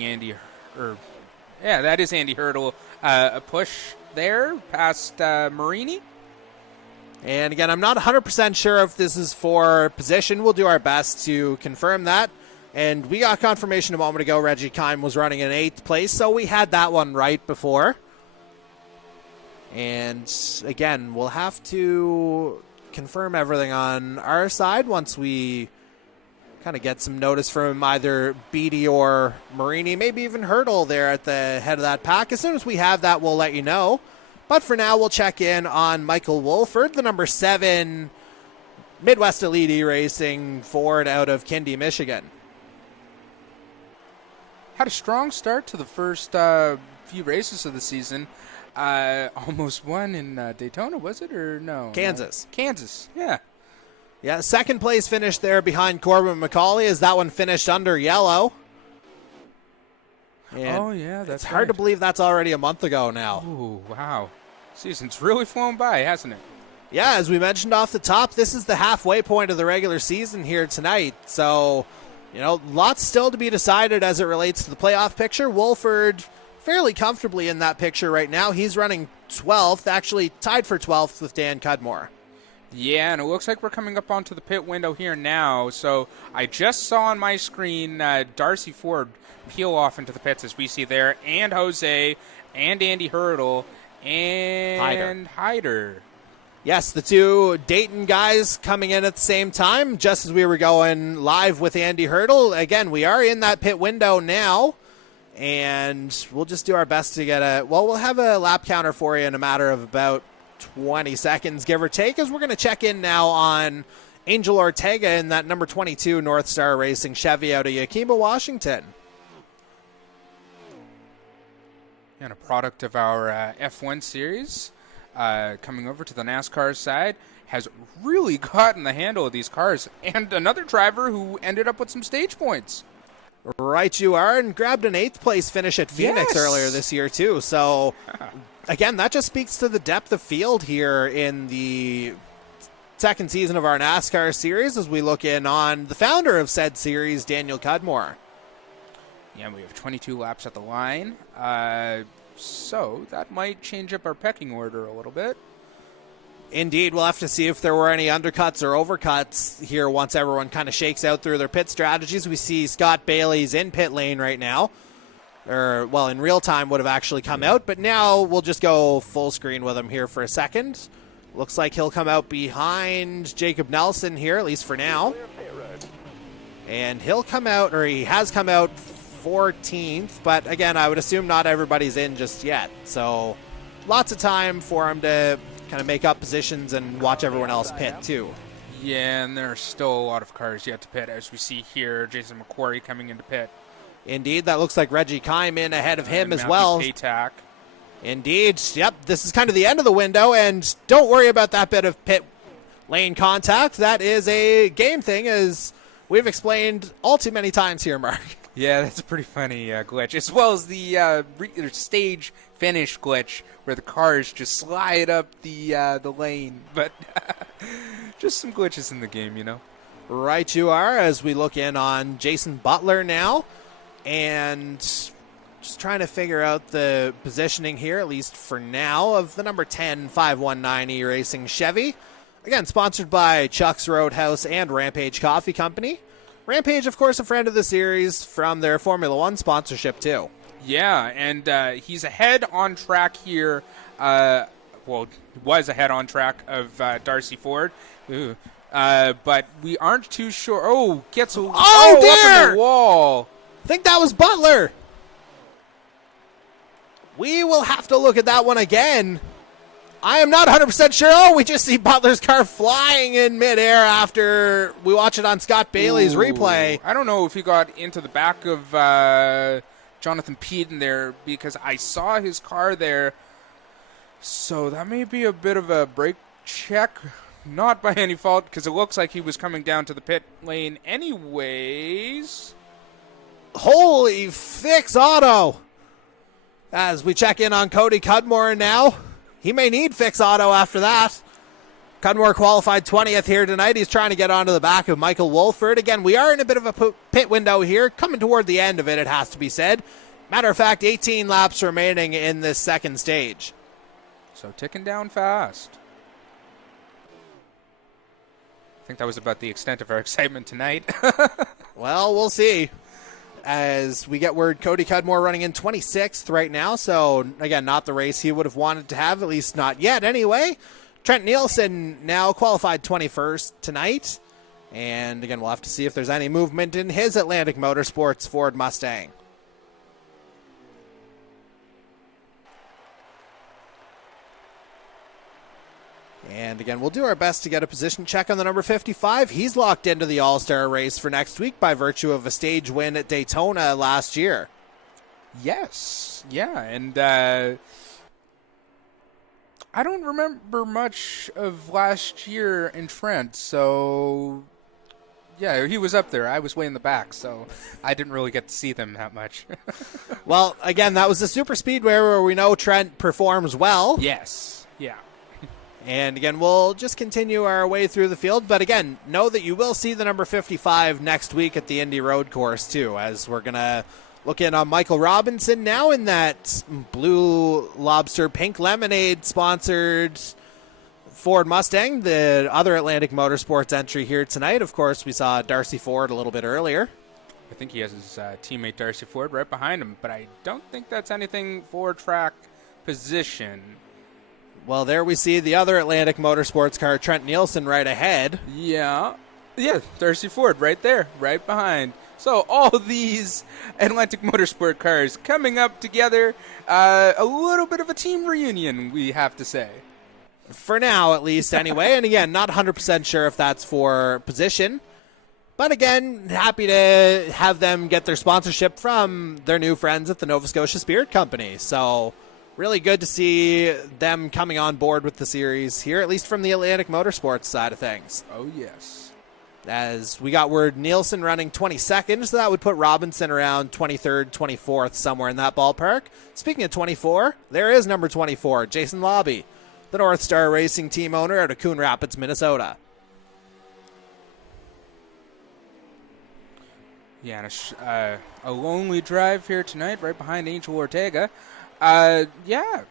that is Andy Hurdle a push there past Marini. And again, I'm not 100% sure if this is for position. We'll do our best to confirm that. And we got confirmation a moment ago Reggie Kime was running in 8th place, so we had that one right before. And again, we'll have to confirm everything on our side once we kind of get some notice from either Beatty or Marini, maybe even Hurdle there at the head of that pack. As soon as we have that, we'll let you know. But for now, we'll check in on Michael Wolford, the number 7 Midwest Elite E-Racing Ford out of Kindy, Michigan. Had a strong start to the first few races of the season. Almost won in Daytona, was it, or no? Kansas. Kansas, yeah. Yeah, second place finish there behind Corbin McCauley as that one finished under yellow. And that's it's hard to believe that's already a month ago now. Ooh, wow. Season's really flown by, hasn't it? Yeah, as we mentioned off the top, this is the halfway point of the regular season here tonight. So, lots still to be decided as it relates to the playoff picture. Wolford fairly comfortably in that picture right now. He's running 12th, actually tied for 12th with Dan Cudmore. Yeah, and it looks like we're coming up onto the pit window here now. So I just saw on my screen Darcy Ford peel off into the pits as we see there, and Jose, and Andy Hurdle, and Hyder. Yes, the two Dayton guys coming in at the same time, just as we were going live with Andy Hurdle. Again, we are in that pit window now, and we'll just do our best to get we'll have a lap counter for you in a matter of about 20 seconds, give or take, as we're going to check in now on Angel Ortega in that number 22 North Star Racing Chevy out of Yakima, Washington. And a product of our F1 series, coming over to the NASCAR side, has really gotten the handle of these cars. And another driver who ended up with some stage points. Right you are, and grabbed an 8th place finish at Phoenix earlier this year too. So, again, that just speaks to the depth of field here in the second season of our NASCAR series as we look in on the founder of said series, Daniel Cudmore. Yeah, we have 22 laps at the line. So that might change up our pecking order a little bit. Indeed, we'll have to see if there were any undercuts or overcuts here once everyone kind of shakes out through their pit strategies. We see Scott Bailey's in pit lane right now. In real time would have actually come out, but now we'll just go full screen with him here for a second. Looks like he'll come out behind Jacob Nelson here, at least for now. And he'll come out, or he has come out 14th, but again, I would assume not everybody's in just yet. So lots of time for him to kind of make up positions and watch everyone else pit too. Yeah, and there are still a lot of cars yet to pit, as we see here. Jason McQuarrie coming into pit. Indeed, that looks like Reggie Kime in ahead of him as Matthew well. Paytack. Indeed. Yep, this is kind of the end of the window, and don't worry about that bit of pit lane contact. That is a game thing, as we've explained all too many times here, Mark. Yeah, that's a pretty funny glitch, as well as the stage finish glitch where the cars just slide up the lane. But just some glitches in the game, you know. Right you are, as we look in on Jason Butler now, and just trying to figure out the positioning here, at least for now, of the number 10 519 E-Racing Chevy. Again, sponsored by Chuck's Roadhouse and Rampage Coffee Company. Rampage, of course, a friend of the series from their Formula One sponsorship, too. Yeah, and he's ahead on track here. Was ahead on track of Darcy Ford. Ooh. But we aren't too sure. Oh, gets dear! up in the wall. I think that was Butler. We will have to look at that one again. I am not 100% sure. Oh, we just see Butler's car flying in midair after we watch it on Scott Bailey's replay. I don't know if he got into the back of Jonathan Peden there, because I saw his car there. So that may be a bit of a brake check. Not by any fault, because it looks like he was coming down to the pit lane anyways. Holy fix auto. As we check in on Cody Cudmore now. He may need fix auto after that. Cudmore qualified 20th here tonight. He's trying to get onto the back of Michael Wolford. Again, we are in a bit of a pit window here. Coming toward the end of it, it has to be said. Matter of fact, 18 laps remaining in this second stage. So ticking down fast. I think that was about the extent of our excitement tonight. Well, we'll see. As we get word, Cody Cudmore running in 26th right now. So, again, not the race he would have wanted to have, at least not yet anyway. Trent Nielsen now qualified 21st tonight. And, again, we'll have to see if there's any movement in his Atlantic Motorsports Ford Mustang. And again, we'll do our best to get a position check on the number 55. He's locked into the All-Star race for next week by virtue of a stage win at Daytona last year. Yes. Yeah, and I don't remember much of last year in Trent, so yeah, he was up there. I was way in the back, so I didn't really get to see them that much. Well, again, that was the super speedway where we know Trent performs well. Yes. Yeah. And again, we'll just continue our way through the field. But again, know that you will see the number 55 next week at the Indy Road Course, too, as we're going to look in on Michael Robinson now in that Blue Lobster Pink Lemonade sponsored Ford Mustang, the other Atlantic Motorsports entry here tonight. Of course, we saw Darcy Ford a little bit earlier. I think he has his teammate Darcy Ford right behind him, but I don't think that's anything for track position. Well, there we see the other Atlantic Motorsports car, Trent Nielsen, right ahead. Yeah, Darcy Ford right there, right behind. So all these Atlantic Motorsport cars coming up together, a little bit of a team reunion, we have to say. For now, at least, anyway. And again, not 100% sure if that's for position. But again, happy to have them get their sponsorship from their new friends at the Nova Scotia Spirit Company. So really good to see them coming on board with the series here, at least from the Atlantic Motorsports side of things. Oh, yes. As we got word, Nielsen running 22nd, so that would put Robinson around 23rd, 24th, somewhere in that ballpark. Speaking of 24, there is number 24, Jason Lobby, the North Star Racing team owner out of Coon Rapids, Minnesota. Yeah, and a lonely drive here tonight, right behind Angel Ortega. Yeah,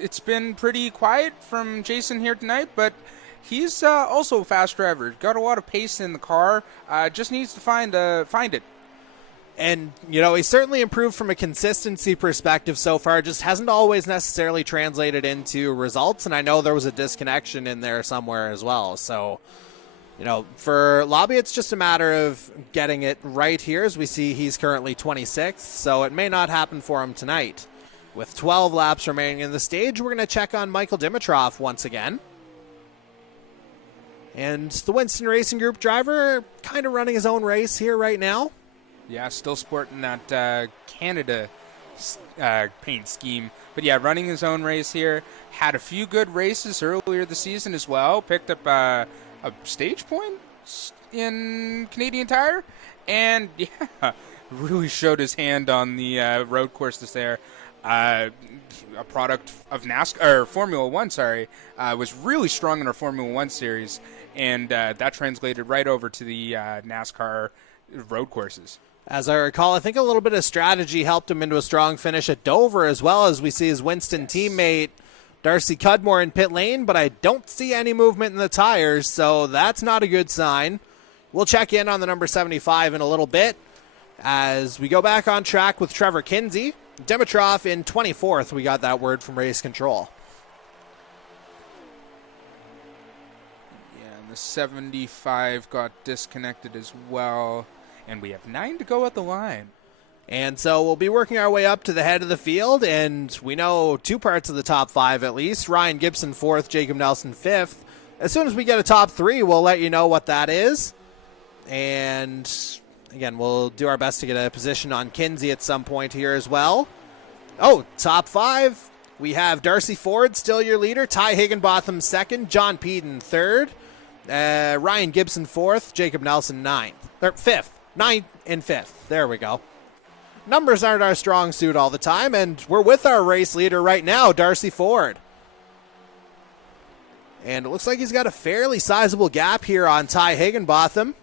it's been pretty quiet from Jason here tonight, but he's also a fast driver. Got a lot of pace in the car. Just needs to find it. And, you know, he's certainly improved from a consistency perspective so far. Just hasn't always necessarily translated into results. And I know there was a disconnection in there somewhere as well. So, you know, for Lobby, it's just a matter of getting it right here. As we see, he's currently 26th. So it may not happen for him tonight. With 12 laps remaining in the stage, we're going to check on Michael Dimitrov once again. And the Winston Racing Group driver kind of running his own race here right now. Yeah, still sporting that Canada paint scheme. But yeah, running his own race here. Had a few good races earlier this season as well. Picked up a stage point in Canadian Tire. And yeah, really showed his hand on the road courses there. A product of NASCAR, or Formula One, was really strong in our Formula One series. And that translated right over to the NASCAR road courses. As I recall, I think a little bit of strategy helped him into a strong finish at Dover, as well as we see his Winston teammate Darcy Cudmore in pit lane, but I don't see any movement in the tires, so that's not a good sign. We'll check in on the number 75 in a little bit as we go back on track with Trevor Kinsey. Dimitrov in 24th, we got that word from race control. Yeah, and the 75 got disconnected as well. And we have 9 to go at the line. And so we'll be working our way up to the head of the field, and we know 2 parts of the top 5 at least. Ryan Gibson 4th, Jacob Nelson 5th. As soon as we get a top 3, we'll let you know what that is. And again, we'll do our best to get a position on Kinsey at some point here as well. Oh, top 5. We have Darcy Ford, still your leader. Ty Higginbotham 2nd, John Peden 3rd. Ryan Gibson 4th, Jacob Nelson 9th. Or 5th. 9th and 5th. There we go. Numbers aren't our strong suit all the time, and we're with our race leader right now, Darcy Ford. And it looks like he's got a fairly sizable gap here on Ty Higginbotham.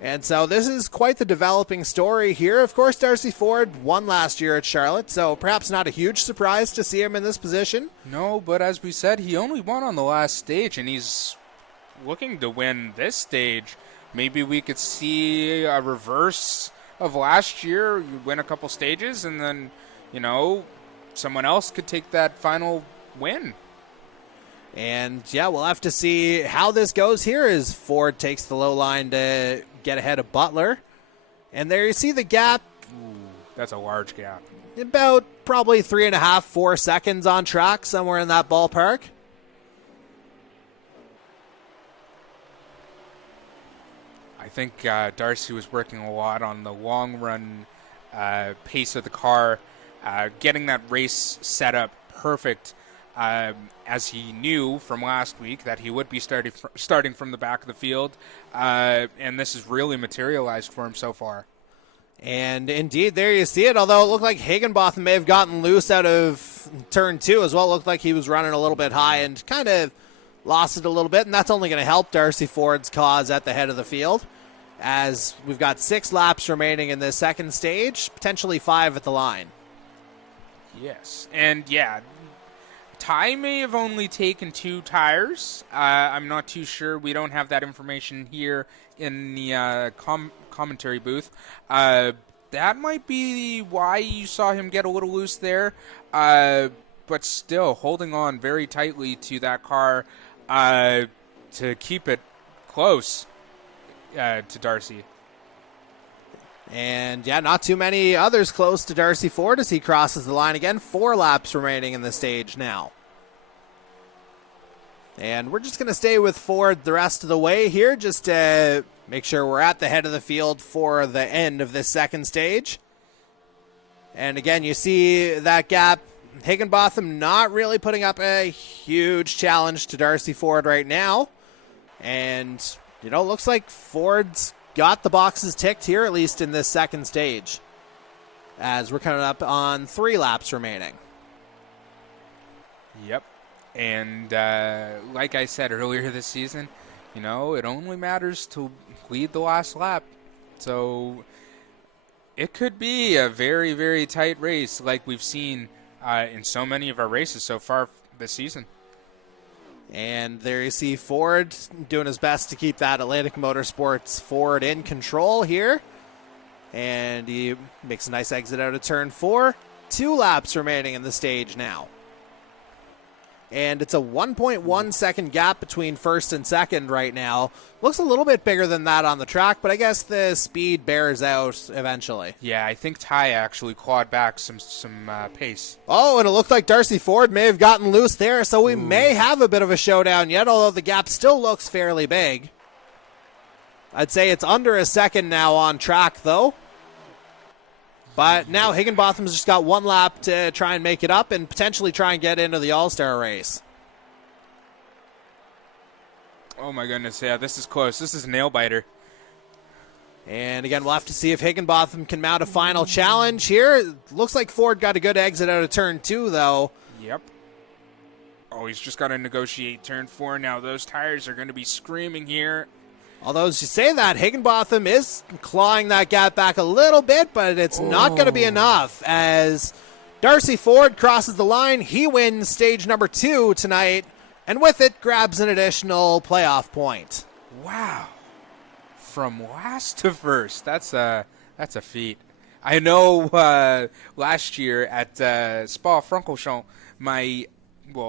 And so this is quite the developing story here. Of course, Darcy Ford won last year at Charlotte, so perhaps not a huge surprise to see him in this position. No, but as we said, he only won on the last stage, and he's looking to win this stage. Maybe we could see a reverse of last year. You win a couple stages, and then, someone else could take that final win. And, yeah, we'll have to see how this goes here as Ford takes the low line to get ahead of Butler. And there you see the gap. Ooh, that's a large gap. About probably 3.5, 4 seconds on track, somewhere in that ballpark. I think Darcy was working a lot on the long run pace of the car, getting that race set up perfect, as he knew from last week that he would be starting from the back of the field, and this has really materialized for him so far. And indeed, there you see it, although it looked like Higginbotham may have gotten loose out of turn 2 as well. It looked like he was running a little bit high and kind of lost it a little bit, and that's only going to help Darcy Ford's cause at the head of the field, as we've got 6 laps remaining in the second stage, potentially 5 at the line. Yes, and yeah, Ty may have only taken 2 tires. I'm not too sure. We don't have that information here in the commentary booth. That might be why you saw him get a little loose there, but still holding on very tightly to that car to keep it close to Darcy. And, yeah, not too many others close to Darcy Ford as he crosses the line again. 4 laps remaining in the stage now. And we're just going to stay with Ford the rest of the way here, just to make sure we're at the head of the field for the end of this second stage. And, again, you see that gap. Higginbotham not really putting up a huge challenge to Darcy Ford right now. And, looks like Ford's got the boxes ticked here, at least in this second stage, as we're coming up on 3 laps remaining. Yep. And like I said earlier this season, it only matters to lead the last lap. So it could be a very, very tight race like we've seen in so many of our races so far this season. And there you see Ford doing his best to keep that Atlantic Motorsports Ford in control here. And he makes a nice exit out of turn 4. 2 laps remaining in the stage now. And it's a 1.1 second gap between first and second right now. Looks a little bit bigger than that on the track, but I guess the speed bears out eventually. Yeah, I think Ty actually clawed back some pace. Oh, and it looked like Darcy Ford may have gotten loose there, so we may have a bit of a showdown yet, although the gap still looks fairly big. I'd say it's under a second now on track, though. But now Higginbotham's just got one lap to try and make it up and potentially try and get into the All-Star race. Oh my goodness, yeah, this is close. This is a nail-biter. And again, we'll have to see if Higginbotham can mount a final challenge here. Looks like Ford got a good exit out of turn 2, though. Yep. Oh, he's just got to negotiate turn 4 now. Those tires are going to be screaming here. Although, as you say that, Higginbotham is clawing that gap back a little bit, but it's not going to be enough. As Darcy Ford crosses the line, he wins stage number 2 tonight, and with it, grabs an additional playoff point. Wow. From last to first. That's a feat. I know last year at Spa-Francorchamps,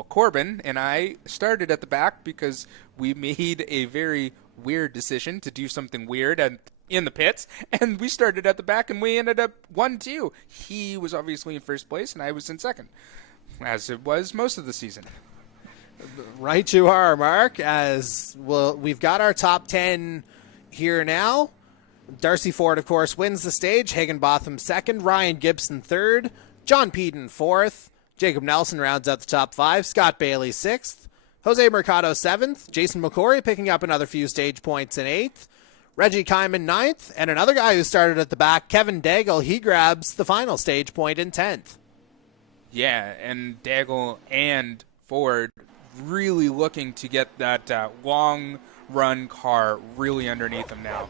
Corbin and I started at the back because we made a very weird decision to do something weird in the pits, and we started at the back and we ended up 1-2. He was obviously in first place and I was in second, as it was most of the season. Right you are, Mark, as well, we've got our top 10 here now. Darcy Ford, of course, wins the stage. Higginbotham second, Ryan Gibson third, John Peden fourth, Jacob Nelson rounds out the top 5, Scott Bailey sixth, Jose Mercado 7th, Jason McCory picking up another few stage points in 8th, Reggie Kyman 9th, and another guy who started at the back, Kevin Daigle, he grabs the final stage point in 10th. Yeah, and Daigle and Ford really looking to get that long run car really underneath them now.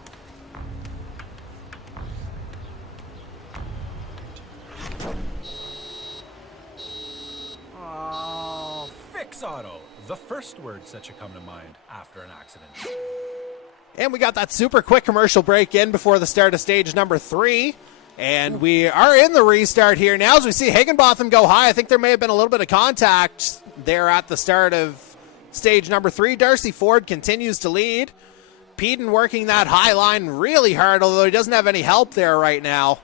Fix Auto, the first words that should come to mind after an accident. And we got that super quick commercial break in before the start of stage number 3. And we are in the restart here now as we see Higginbotham go high. I think there may have been a little bit of contact there at the start of stage number 3. Darcy Ford continues to lead. Peden working that high line really hard, although he doesn't have any help there right now.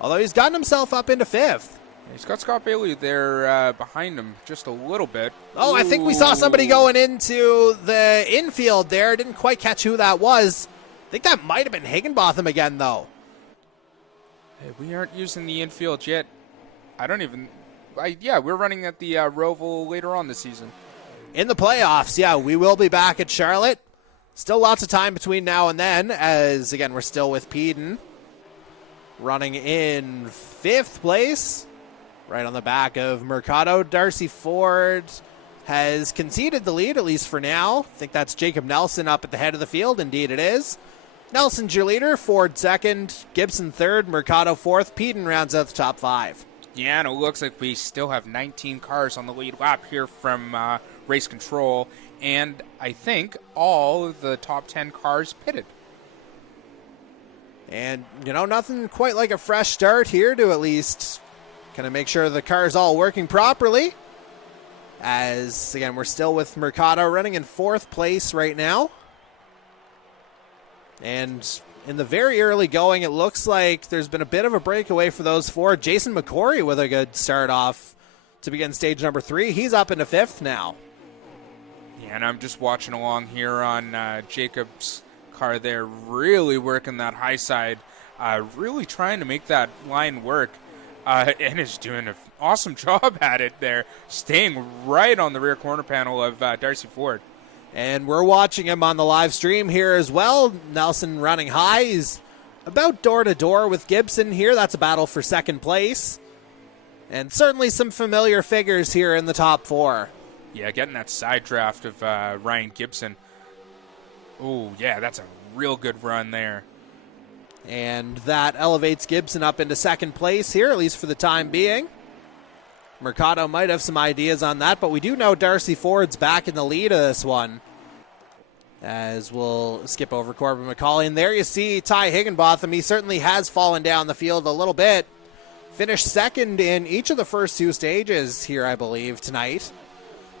Although he's gotten himself up into 5th. He's got Scott Bailey there behind him just a little bit. Oh, I think we saw somebody going into the infield there. Didn't quite catch who that was. I think that might have been Higginbotham again, though. Hey, we aren't using the infield yet. We're running at the Roval later on this season. In the playoffs, yeah, we will be back at Charlotte. Still lots of time between now and then, as, again, we're still with Peden. Running in 5th place. Right on the back of Mercado. Darcy Ford has conceded the lead, at least for now. I think that's Jacob Nelson up at the head of the field. Indeed it is. Nelson's your leader. Ford second. Gibson third. Mercado fourth. Peden rounds out the top 5. Yeah, and it looks like we still have 19 cars on the lead lap here from race control. And I think all of the top 10 cars pitted. And, nothing quite like a fresh start here to at least kind of make sure the car's all working properly. As, again, we're still with Mercado running in 4th place right now. And in the very early going, it looks like there's been a bit of a breakaway for those 4. Jason McCory with a good start off to begin stage number 3. He's up into 5th now. Yeah, and I'm just watching along here on Jacob's car there, really working that high side, really trying to make that line work. And is doing an awesome job at it there, staying right on the rear corner panel of Darcy Ford. And we're watching him on the live stream here as well. Nelson running high. He's about door-to-door with Gibson here. That's a battle for 2nd place. And certainly some familiar figures here in the top 4. Yeah, getting that side draft of Ryan Gibson. Oh, yeah, that's a real good run there. And that elevates Gibson up into 2nd place here, at least for the time being. Mercado might have some ideas on that, but we do know Darcy Ford's back in the lead of this one. As we'll skip over Corbin McCauley. And there you see Ty Higginbotham. He certainly has fallen down the field a little bit. Finished 2nd in each of the first 2 stages here, I believe, tonight.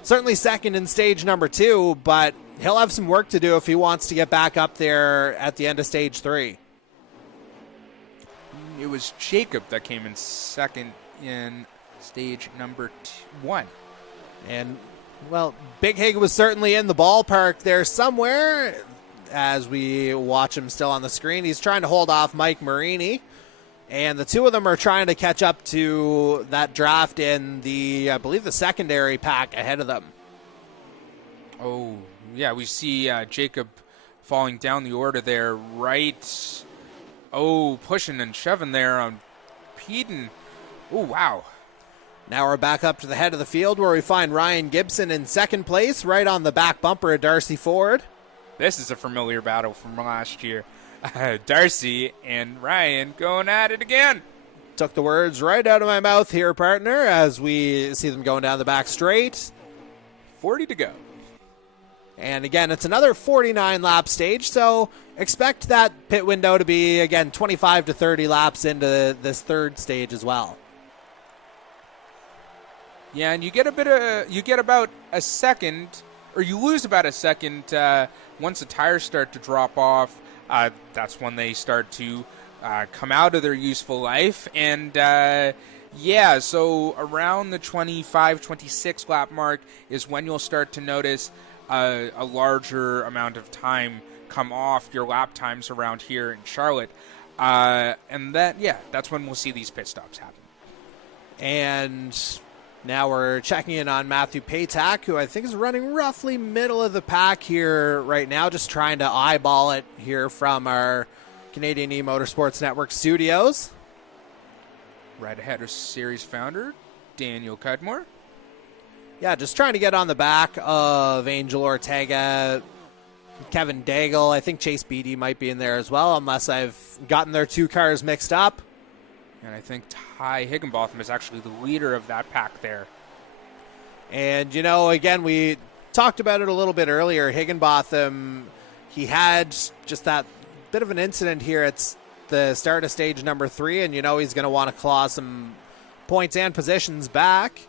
Certainly 2nd in stage number 2, but he'll have some work to do if he wants to get back up there at the end of stage 3. It was Jacob that came in 2nd in stage number 1. And, well, Big Hig was certainly in the ballpark there somewhere. as we watch him still on the screen. He's trying to hold off Mike Marini. And the two of them are trying to catch up to that draft in the, I believe, the secondary pack ahead of them. Oh, yeah, we see Jacob falling down the order there, right. Oh, pushing and shoving there on Peden. Oh, wow. Now we're back up to the head of the field where we find Ryan Gibson in second place, right on the back bumper of Darcy Ford. This is a familiar battle from last year. Darcy and Ryan going at it again. Took the words right out of my mouth here, partner, as we see them going down the back straight. 40 to go. And again, it's another 49-lap stage, so expect that pit window to be, again, 25 to 30 laps into this third stage as well. Yeah, and you get about a second, or you lose about a second once the tires start to drop off. That's when they start to come out of their useful life. And yeah, so around the 25, 26 lap mark is when you'll start to notice a larger amount of time come off your lap times around here in Charlotte. And that's when we'll see these pit stops happen. And now we're checking in on Matthew Patak, who I think is running roughly middle of the pack here right now, just trying to eyeball it here from our Canadian eMotorsports Network studios. Right ahead of series founder Daniel Cudmore. Yeah, just trying to get on the back of Angel Ortega, Kevin Daigle. I think Chase Beatty might be in there as well, unless I've gotten their two cars mixed up. And I think Ty Higginbotham is actually the leader of that pack there. And, again, we talked about it a little bit earlier. Higginbotham, he had just that bit of an incident here at the start of stage number 3, and he's going to want to claw some points and positions back.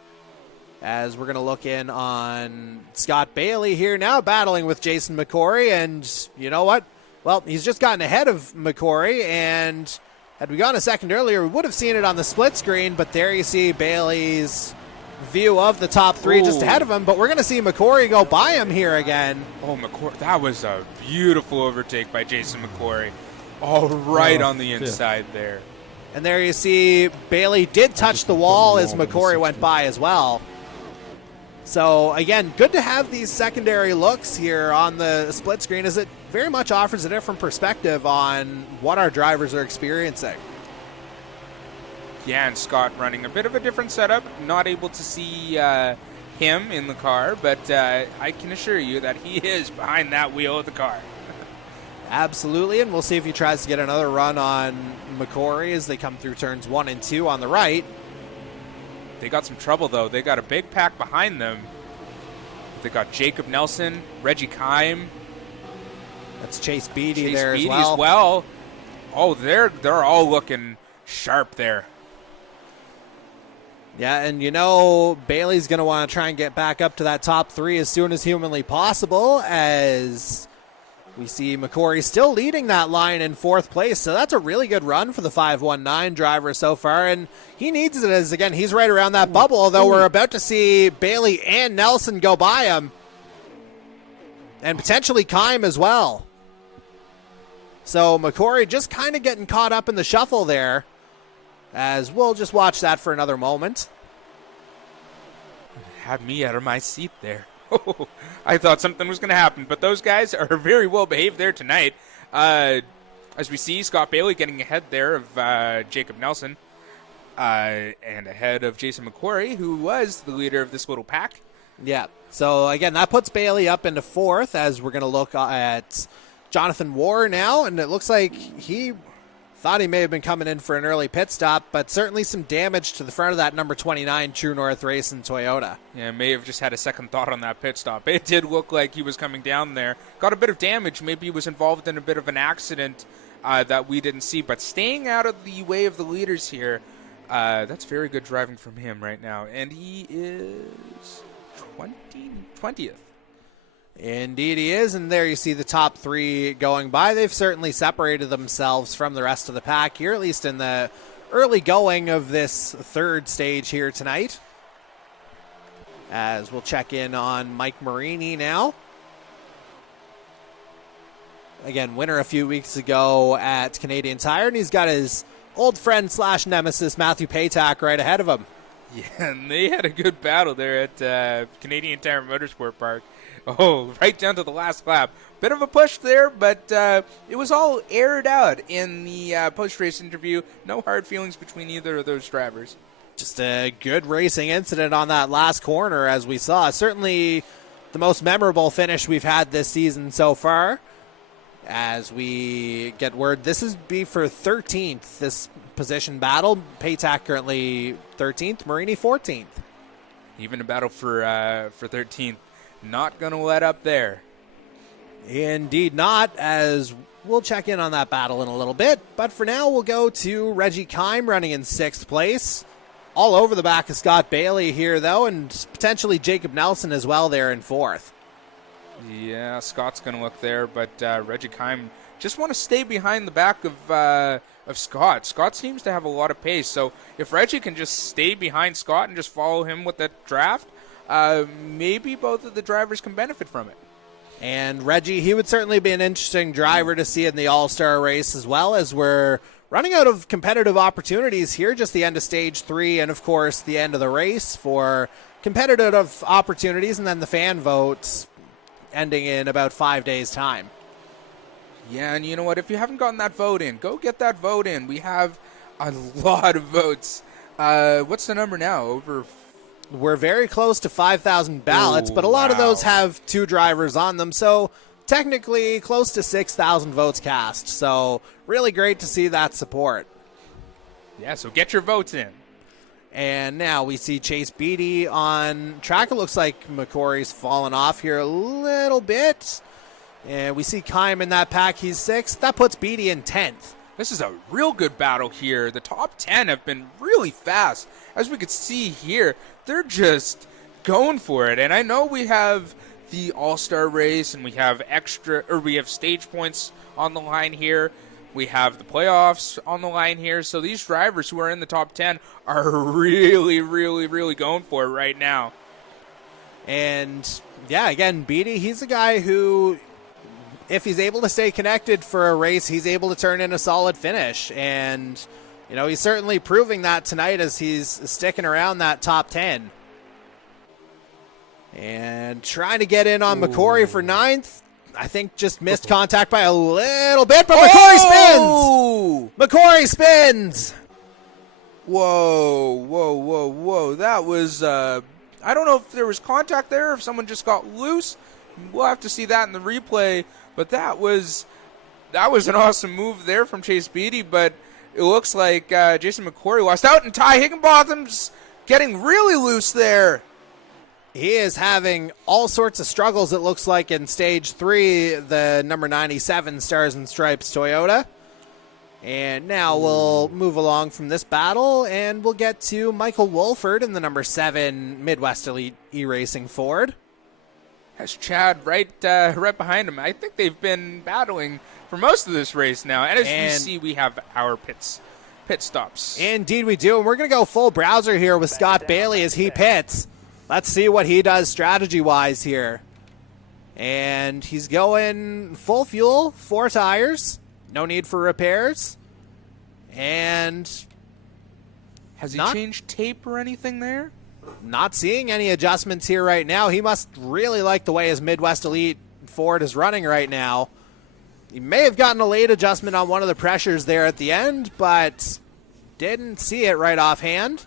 As we're going to look in on Scott Bailey here now, battling with Jason McCory. And you know what? Well, he's just gotten ahead of McCory, and had we gone a second earlier, we would have seen it on the split screen, but there you see Bailey's view of the top 3 just ahead of him. But we're going to see McCory go by him here again. Oh, McCory, that was a beautiful overtake by Jason McCory. All right on the inside there. And there you see Bailey did touch the wall as McCory went by as well. So, again, good to have these secondary looks here on the split screen, as it very much offers a different perspective on what our drivers are experiencing. Yeah, and Scott running a bit of a different setup. Not able to see him in the car, but I can assure you that he is behind that wheel of the car. Absolutely, and we'll see if he tries to get another run on McCory as they come through turns 1 and 2 on the right. They got some trouble, though. They got a big pack behind them. They got Jacob Nelson, Reggie Kime. That's Chase Beatty as well. Oh, they're all looking sharp there. Yeah, and Bailey's going to want to try and get back up to that top 3 as soon as humanly possible, as we see McCory still leading that line in 4th place. So that's a really good run for the 519 driver so far, and he needs it as, again, he's right around that bubble, although we're about to see Bailey and Nelson go by him, and potentially Kime as well. So McCory just kind of getting caught up in the shuffle there, as we'll just watch that for another moment. Had me out of my seat there. I thought something was going to happen, but those guys are very well behaved there tonight. As we see, Scott Bailey getting ahead there of Jacob Nelson, and ahead of Jason McCory, who was the leader of this little pack. Yeah, so again, that puts Bailey up into 4th, as we're going to look at Jonathan Warr now, and it looks like he thought he may have been coming in for an early pit stop, but certainly some damage to the front of that number 29 True North Racing Toyota. Yeah, may have just had a second thought on that pit stop. It did look like he was coming down there. Got a bit of damage. Maybe he was involved in a bit of an accident that we didn't see, but staying out of the way of the leaders here, that's very good driving from him right now. And he is 20th. Indeed he is, and there you see the top 3 going by. They've certainly separated themselves from the rest of the pack here, at least in the early going of this 3rd stage here tonight. As we'll check in on Mike Marini now. again, winner a few weeks ago at Canadian Tire, and he's got his old friend / nemesis Matthew Paytak right ahead of him. Yeah, and they had a good battle there at Canadian Tire Motorsport Park. Oh, right down to the last lap. Bit of a push there, but it was all aired out in the post-race interview. No hard feelings between either of those drivers. Just a good racing incident on that last corner, as we saw. Certainly the most memorable finish we've had this season so far. As we get word, this is be for 13th, this position battle. Paytak currently 13th, Marini 14th. Even a battle for 13th. Not going to let up there. Indeed not, as we'll check in on that battle in a little bit. But for now, we'll go to Reggie Kime running in 6th place. All over the back of Scott Bailey here, though, and potentially Jacob Nelson as well there in 4th. Yeah, Scott's going to look there, but Reggie Kime just want to stay behind the back of Scott. Scott seems to have a lot of pace, so if Reggie can just stay behind Scott and just follow him with that draft, maybe both of the drivers can benefit from it. And Reggie, he would certainly be an interesting driver to see in the All-Star race, as well, as we're running out of competitive opportunities here, just the end of Stage 3 and, of course, the end of the race for competitive opportunities, and then the fan votes ending in about 5 days' time. Yeah, and you know what? If you haven't gotten that vote in, go get that vote in. We have a lot of votes. What's the number now? We're very close to 5,000 ballots, but a lot of those have 2 drivers on them, so technically close to 6,000 votes cast. So really great to see that support. Yeah, so get your votes in. And now we see Chase Beatty on track. It looks like McCory's fallen off here a little bit. And we see Kime in that pack. He's 6th. That puts Beatty in 10th. This is a real good battle here. The top 10 have been really fast. As we could see here, they're just going for it. And I know we have the All-Star race and we have stage points on the line here. We have the playoffs on the line here. So these drivers who are in the top 10 are really, really, really going for it right now. And yeah, again, Beatty, he's a guy who, if he's able to stay connected for a race, he's able to turn in a solid finish. And, you know, he's certainly proving that tonight as he's sticking around that top 10. And trying to get in on McCory for 9th. I think just missed contact by a little bit, but McCory spins! McCory spins! Whoa. That was, I don't know if there was contact there, if someone just got loose. We'll have to see that in the replay. But that was an awesome move there from Chase Beatty, but it looks like Jason McCory lost out, and Ty Higginbotham's getting really loose there. He is having all sorts of struggles, it looks like, in Stage 3, the number 97 Stars and Stripes Toyota. And now we'll move along from this battle, and we'll get to Michael Wolford in the number 7 Midwest Elite E-Racing Ford. Has Chad right behind him. I think they've been battling for most of this race now. And as we see, we have our pit stops. Indeed we do. And we're going to go full browser here with Scott Bailey as he pits. Let's see what he does strategy-wise here. And he's going full fuel, 4 tires. No need for repairs. And has he changed tape or anything there? Not seeing any adjustments here right now. He must really like the way his Midwest Elite Ford is running right now. He may have gotten a late adjustment on one of the pressures there at the end, but didn't see it right offhand.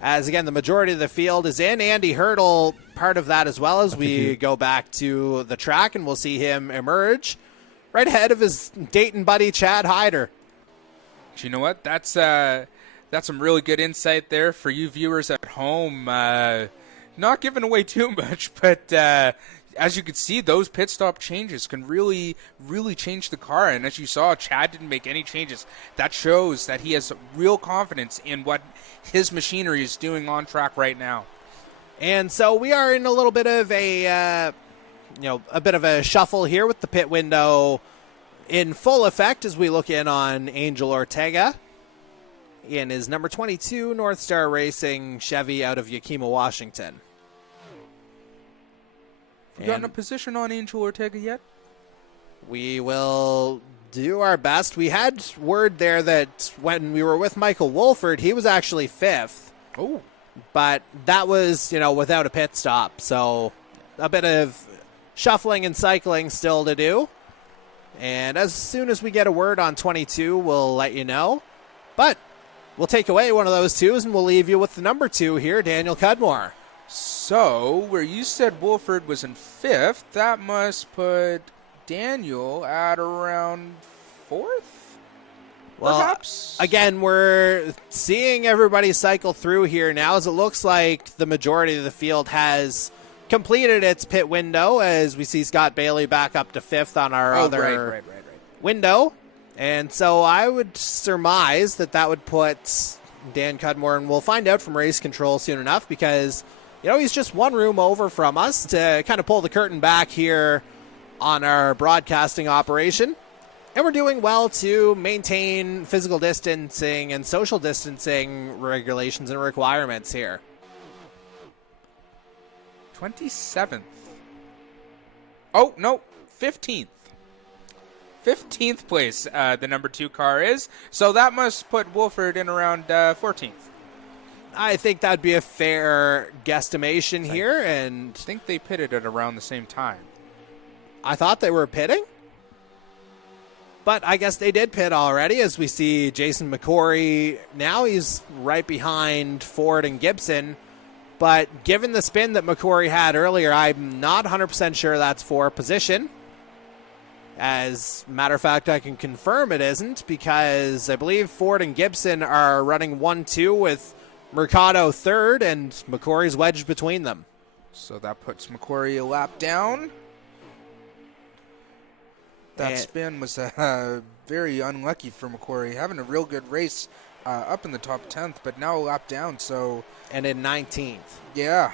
As, again, the majority of the field is in. Andy Hurdle, part of that as well, as we go back to the track, and we'll see him emerge right ahead of his Dayton buddy, Chad Hyder. You know what? That's some really good insight there for you viewers at home. Not giving away too much, but as you can see, those pit stop changes can really, really change the car. And as you saw, Chad didn't make any changes. That shows that he has real confidence in what his machinery is doing on track right now. And so we are in a little bit of a bit of a shuffle here with the pit window in full effect as we look in on Angel Ortega in his number 22 North Star Racing Chevy out of Yakima, Washington. Have you gotten a position on Angel Ortega yet? We will do our best. We had word there that when we were with Michael Wolford, he was actually 5th. Oh. But that was, without a pit stop. So a bit of shuffling and cycling still to do. And as soon as we get a word on 22, we'll let you know. But we'll take away one of those twos and we'll leave you with the number 2 here, Daniel Cudmore. So, where you said Wolford was in 5th, that must put Daniel at around 4th? Well, perhaps? Again, we're seeing everybody cycle through here now as it looks like the majority of the field has completed its pit window as we see Scott Bailey back up to 5th on our other window. And so I would surmise that would put Dan Cudmore, and we'll find out from race control soon enough because, he's just one room over from us to kind of pull the curtain back here on our broadcasting operation. And we're doing well to maintain physical distancing and social distancing regulations and requirements here. 27th. Oh, no, 15th. 15th place, the number 2 car is. So that must put Wolford in around 14th. I think that'd be a fair guesstimation here. And I think they pitted at around the same time. I thought they were pitting. But I guess they did pit already as we see Jason McCory. Now he's right behind Ford and Gibson. But given the spin that McCory had earlier, I'm not 100% sure that's for position. As a matter of fact, I can confirm it isn't because I believe Ford and Gibson are running 1-2 with Mercado 3rd and McCory's wedged between them. So that puts McCory a lap down. That spin was very unlucky for McCory, having a real good race up in the top 10th, but now a lap down. And in 19th. Yeah.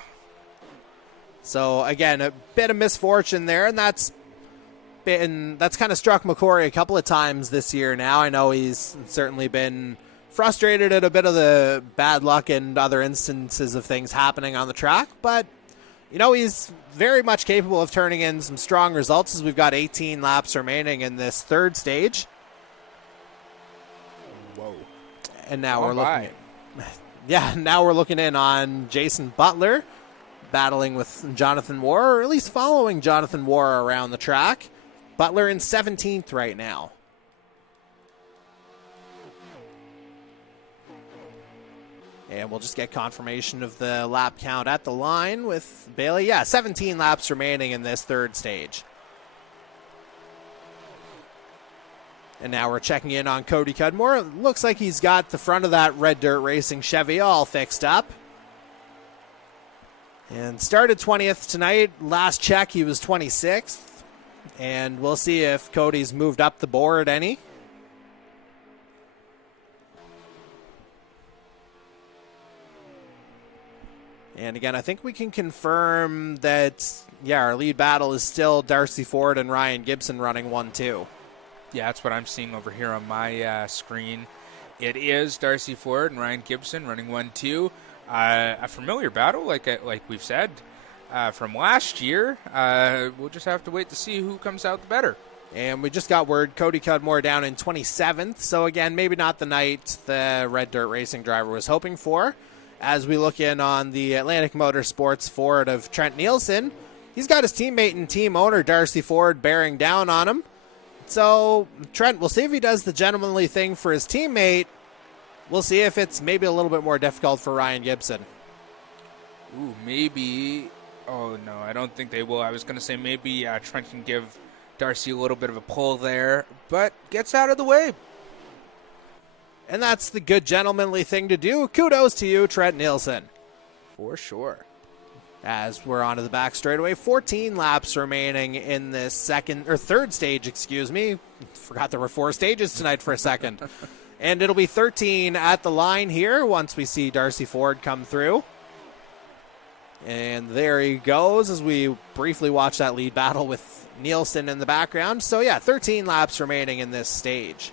So, again, a bit of misfortune there, and that's kind of struck McCory a couple of times this year now. I know he's certainly been frustrated at a bit of the bad luck and other instances of things happening on the track, but he's very much capable of turning in some strong results as we've got 18 laps remaining in this 3rd stage. Whoa. And now we're looking in on Jason Butler battling with Jonathan Moore, or at least following Jonathan Moore around the track. Butler in 17th right now. And we'll just get confirmation of the lap count at the line with Bailey. Yeah, 17 laps remaining in this 3rd stage. And now we're checking in on Cody Cudmore. It looks like he's got the front of that Red Dirt Racing Chevy all fixed up. And started 20th tonight. Last check, he was 26th. And we'll see if Cody's moved up the board any. And again, I think we can confirm that, our lead battle is still Darcy Ford and Ryan Gibson running 1-2. Yeah, that's what I'm seeing over here on my screen. It is Darcy Ford and Ryan Gibson running 1-2. A familiar battle, like we've said, from last year. We'll just have to wait to see who comes out the better. And we just got word Cody Cudmore down in 27th. So again, maybe not the night the Red Dirt Racing driver was hoping for. As we look in on the Atlantic Motorsports Ford of Trent Nielsen, he's got his teammate and team owner Darcy Ford bearing down on him. So, Trent, we'll see if he does the gentlemanly thing for his teammate. We'll see if it's maybe a little bit more difficult for Ryan Gibson. Ooh, maybe. Oh, no, I don't think they will. I was going to say maybe Trent can give Darcy a little bit of a pull there, but gets out of the way. And that's the good gentlemanly thing to do. Kudos to you, Trent Nielsen. For sure. As we're onto the back straightaway, 14 laps remaining in this 3rd stage, Forgot there were 4 stages tonight for a second. And it'll be 13 at the line here once we see Darcy Ford come through. And there he goes as we briefly watch that lead battle with Nielsen in the background. So 13 laps remaining in this stage.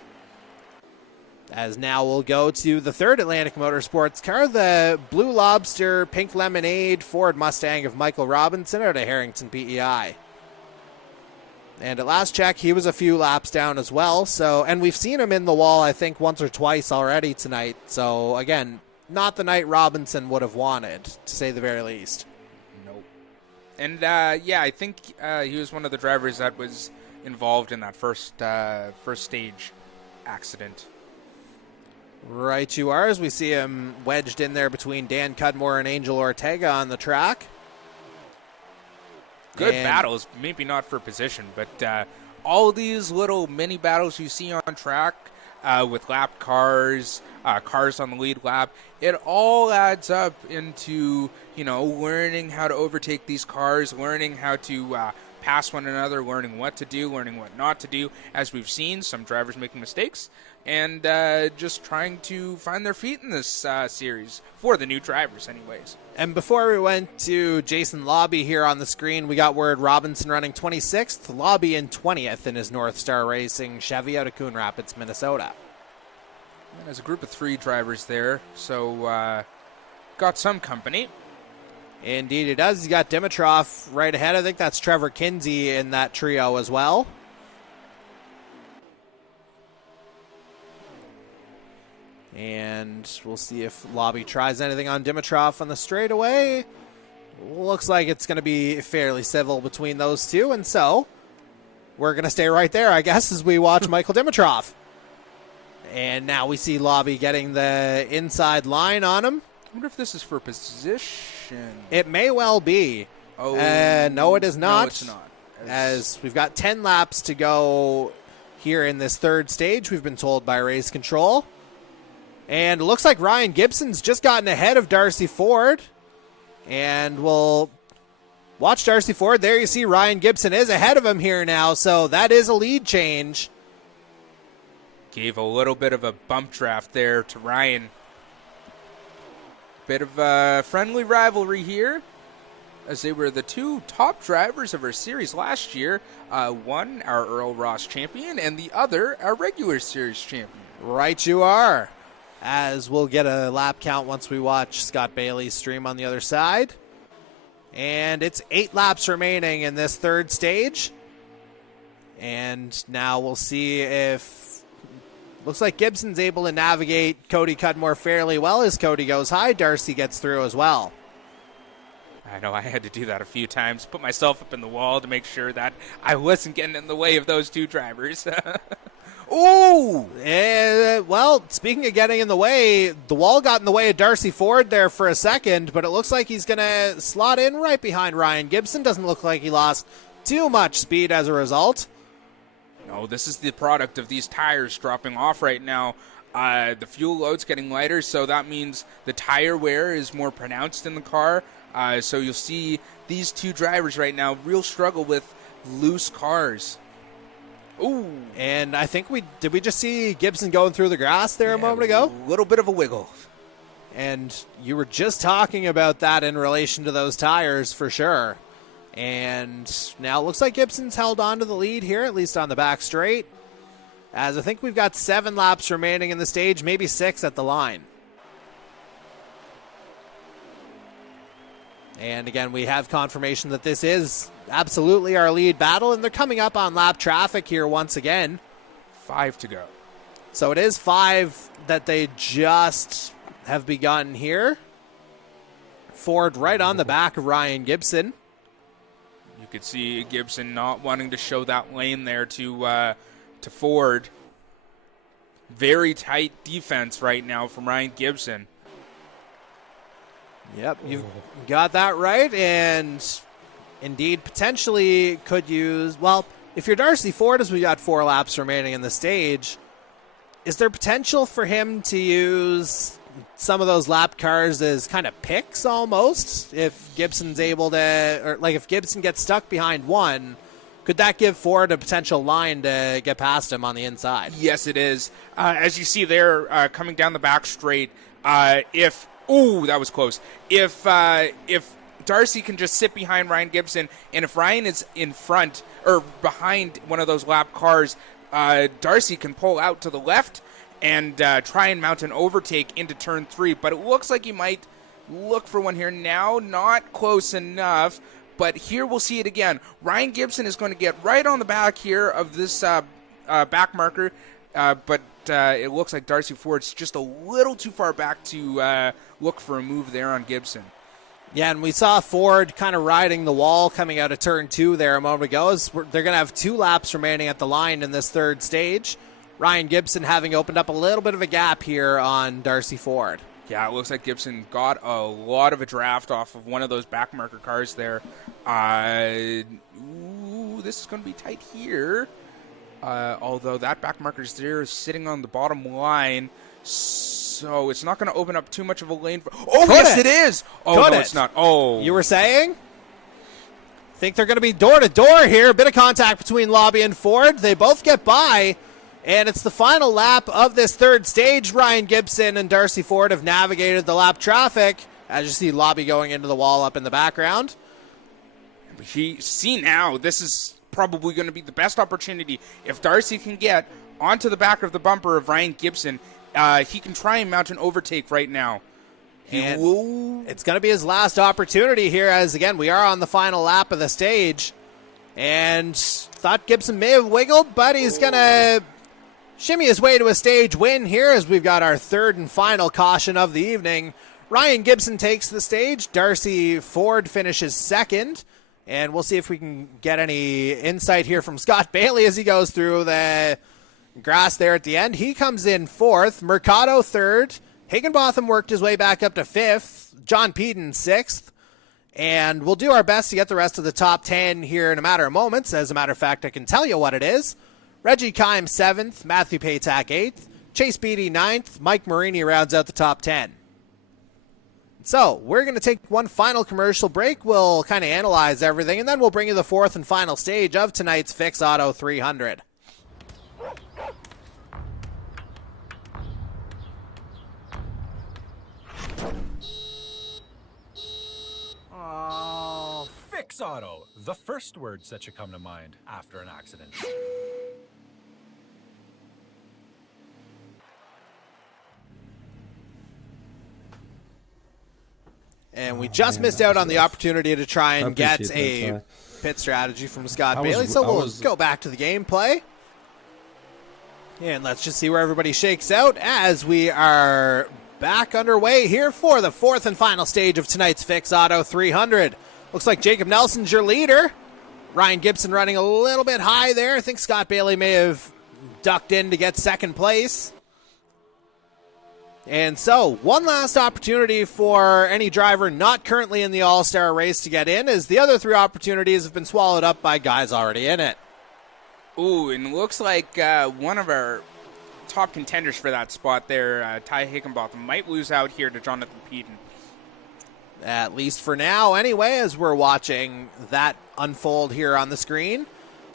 As now we'll go to the 3rd Atlantic Motorsports car, the Blue Lobster Pink Lemonade Ford Mustang of Michael Robinson out of Harrington, PEI. And at last check, he was a few laps down as well. So, and we've seen him in the wall, I think, once or twice already tonight. So, again, not the night Robinson would have wanted, to say the very least. Nope. And, I think he was one of the drivers that was involved in that first stage accident. Right you are, as we see him wedged in there between Dan Cudmore and Angel Ortega on the track. Good battles, maybe not for position, but all these little mini battles you see on track with lap cars, cars on the lead lap, it all adds up into, learning how to overtake these cars, learning how to pass one another, learning what to do, learning what not to do. As we've seen, some drivers making mistakes and just trying to find their feet in this series, for the new drivers anyways. And before we went to Jason Lobby here on the screen, we got word Robinson running 26th, Lobby in 20th in his North Star Racing Chevy out of Coon Rapids, Minnesota. And there's a group of 3 drivers there, so got some company. Indeed he does. He's got Dimitrov right ahead. I think that's Trevor Kinsey in that trio as well. And we'll see if Lobby tries anything on Dimitrov on the straightaway. Looks like it's going to be fairly civil between those two. And so we're going to stay right there, I guess, as we watch Michael Dimitrov. And now we see Lobby getting the inside line on him. I wonder if this is for position. It may well be. Oh, no, it is not. No, it's not. As we've got 10 laps to go here in this third stage, we've been told by race control. And it looks like Ryan Gibson's just gotten ahead of Darcy Ford. And we'll watch Darcy Ford. There you see Ryan Gibson is ahead of him here now. So that is a lead change. Gave a little bit of a bump draft there to Ryan. Bit of a friendly rivalry here, as they were the 2 top drivers of our series last year. One, our Earl Ross champion, and the other, our regular series champion. Right you are. As we'll get a lap count once we watch Scott Bailey's stream on the other side. And it's 8 laps remaining in this third stage. And now we'll see if... Looks like Gibson's able to navigate Cody Cudmore fairly well as Cody goes high. Darcy gets through as well. I know I had to do that a few times, put myself up in the wall to make sure that I wasn't getting in the way of those 2 drivers. Ooh! Well, speaking of getting in the way, the wall got in the way of Darcy Ford there for a second, but it looks like he's going to slot in right behind Ryan Gibson. Doesn't look like he lost too much speed as a result. No, this is the product of these tires dropping off right now. The fuel load's getting lighter, so that means the tire wear is more pronounced in the car. So you'll see these 2 drivers right now real struggle with loose cars. Ooh. And I think we just see Gibson going through the grass there a moment ago? A little bit of a wiggle. And you were just talking about that in relation to those tires for sure. And now it looks like Gibson's held on to the lead here, at least on the back straight. As I think we've got 7 laps remaining in the stage, maybe 6 at the line. And again, we have confirmation that this is absolutely our lead battle, and they're coming up on lap traffic here once again. 5 to go. So it is 5 that they just have begun here. Ford right on the back of Ryan Gibson. You could see Gibson not wanting to show that lane there to Ford. Very tight defense right now from Ryan Gibson. Yep, you've got that right, and indeed potentially could use, well, if you're Darcy Ford, as we got 4 laps remaining in the stage, is there potential for him to use some of those lap cars as kind of picks almost? If Gibson's able to, or like if Gibson gets stuck behind one, could that give Ford a potential line to get past him on the inside? Yes, it is. As you see there, coming down the back straight, ooh, that was close. If Darcy can just sit behind Ryan Gibson, and if Ryan is in front or behind one of those lap cars, Darcy can pull out to the left and try and mount an overtake into turn 3. But it looks like he might look for one here now. Not close enough, But here we'll see it again. Ryan Gibson is going to get right on the back here of this back marker, but it looks like Darcy Ford's just a little too far back to look for a move there on Gibson. Yeah, and we saw Ford kind of riding the wall coming out of turn 2 there a moment ago. They're going to have 2 laps remaining at the line in this third stage. Ryan Gibson having opened up a little bit of a gap here on Darcy Ford. Yeah, it looks like Gibson got a lot of a draft off of one of those back marker cars there. This is going to be tight here. Although that back marker is there sitting on the bottom line. So it's not going to open up too much of a lane. Yes, it is. Oh, no, it's not. Oh. You were saying? Think they're going to be door-to-door here. A bit of contact between Lobby and Ford. They both get by, and it's the final lap of this third stage. Ryan Gibson and Darcy Ford have navigated the lap traffic. As you see Lobby going into the wall up in the background. See now, this is probably going to be the best opportunity. If Darcy can get onto the back of the bumper of Ryan Gibson, he can try and mount an overtake right now. And it's going to be his last opportunity here as, again, we are on the final lap of the stage. And thought Gibson may have wiggled, but he's going to shimmy his way to a stage win here as we've got our third and final caution of the evening. Ryan Gibson takes the stage. Darcy Ford finishes second. And we'll see if we can get any insight here from Scott Bailey as he goes through the grass there at the end. He comes in fourth. Mercado third. Higginbotham worked his way back up to fifth. John Peden sixth. And we'll do our best to get the rest of the top 10 here in a matter of moments. As a matter of fact, I can tell you what it is. Reggie Kime seventh. Matthew Paytak eighth. Chase Beatty ninth. Mike Marini rounds out the top 10. So we're going to take one final commercial break. We'll kind of analyze everything, and then we'll bring you the fourth and final stage of tonight's Fix Auto 300. Oh, Fix Auto, the first words that should come to mind after an accident. And we just missed out on the opportunity to try and get a pit strategy from Scott Bailey, so we'll go back to the gameplay. And let's just see where everybody shakes out as we are back underway here for the fourth and final stage of tonight's Fix Auto 300. Looks like Jacob Nelson's your leader. Ryan Gibson running a little bit high there. I think Scott Bailey may have ducked in to get second place. And so, one last opportunity for any driver not currently in the All-Star race to get in, as the other 3 opportunities have been swallowed up by guys already in it. Ooh, and it looks like one of our top contenders for that spot there, Ty Higginbotham, might lose out here to Jonathan Peden. At least for now, anyway, as we're watching that unfold here on the screen.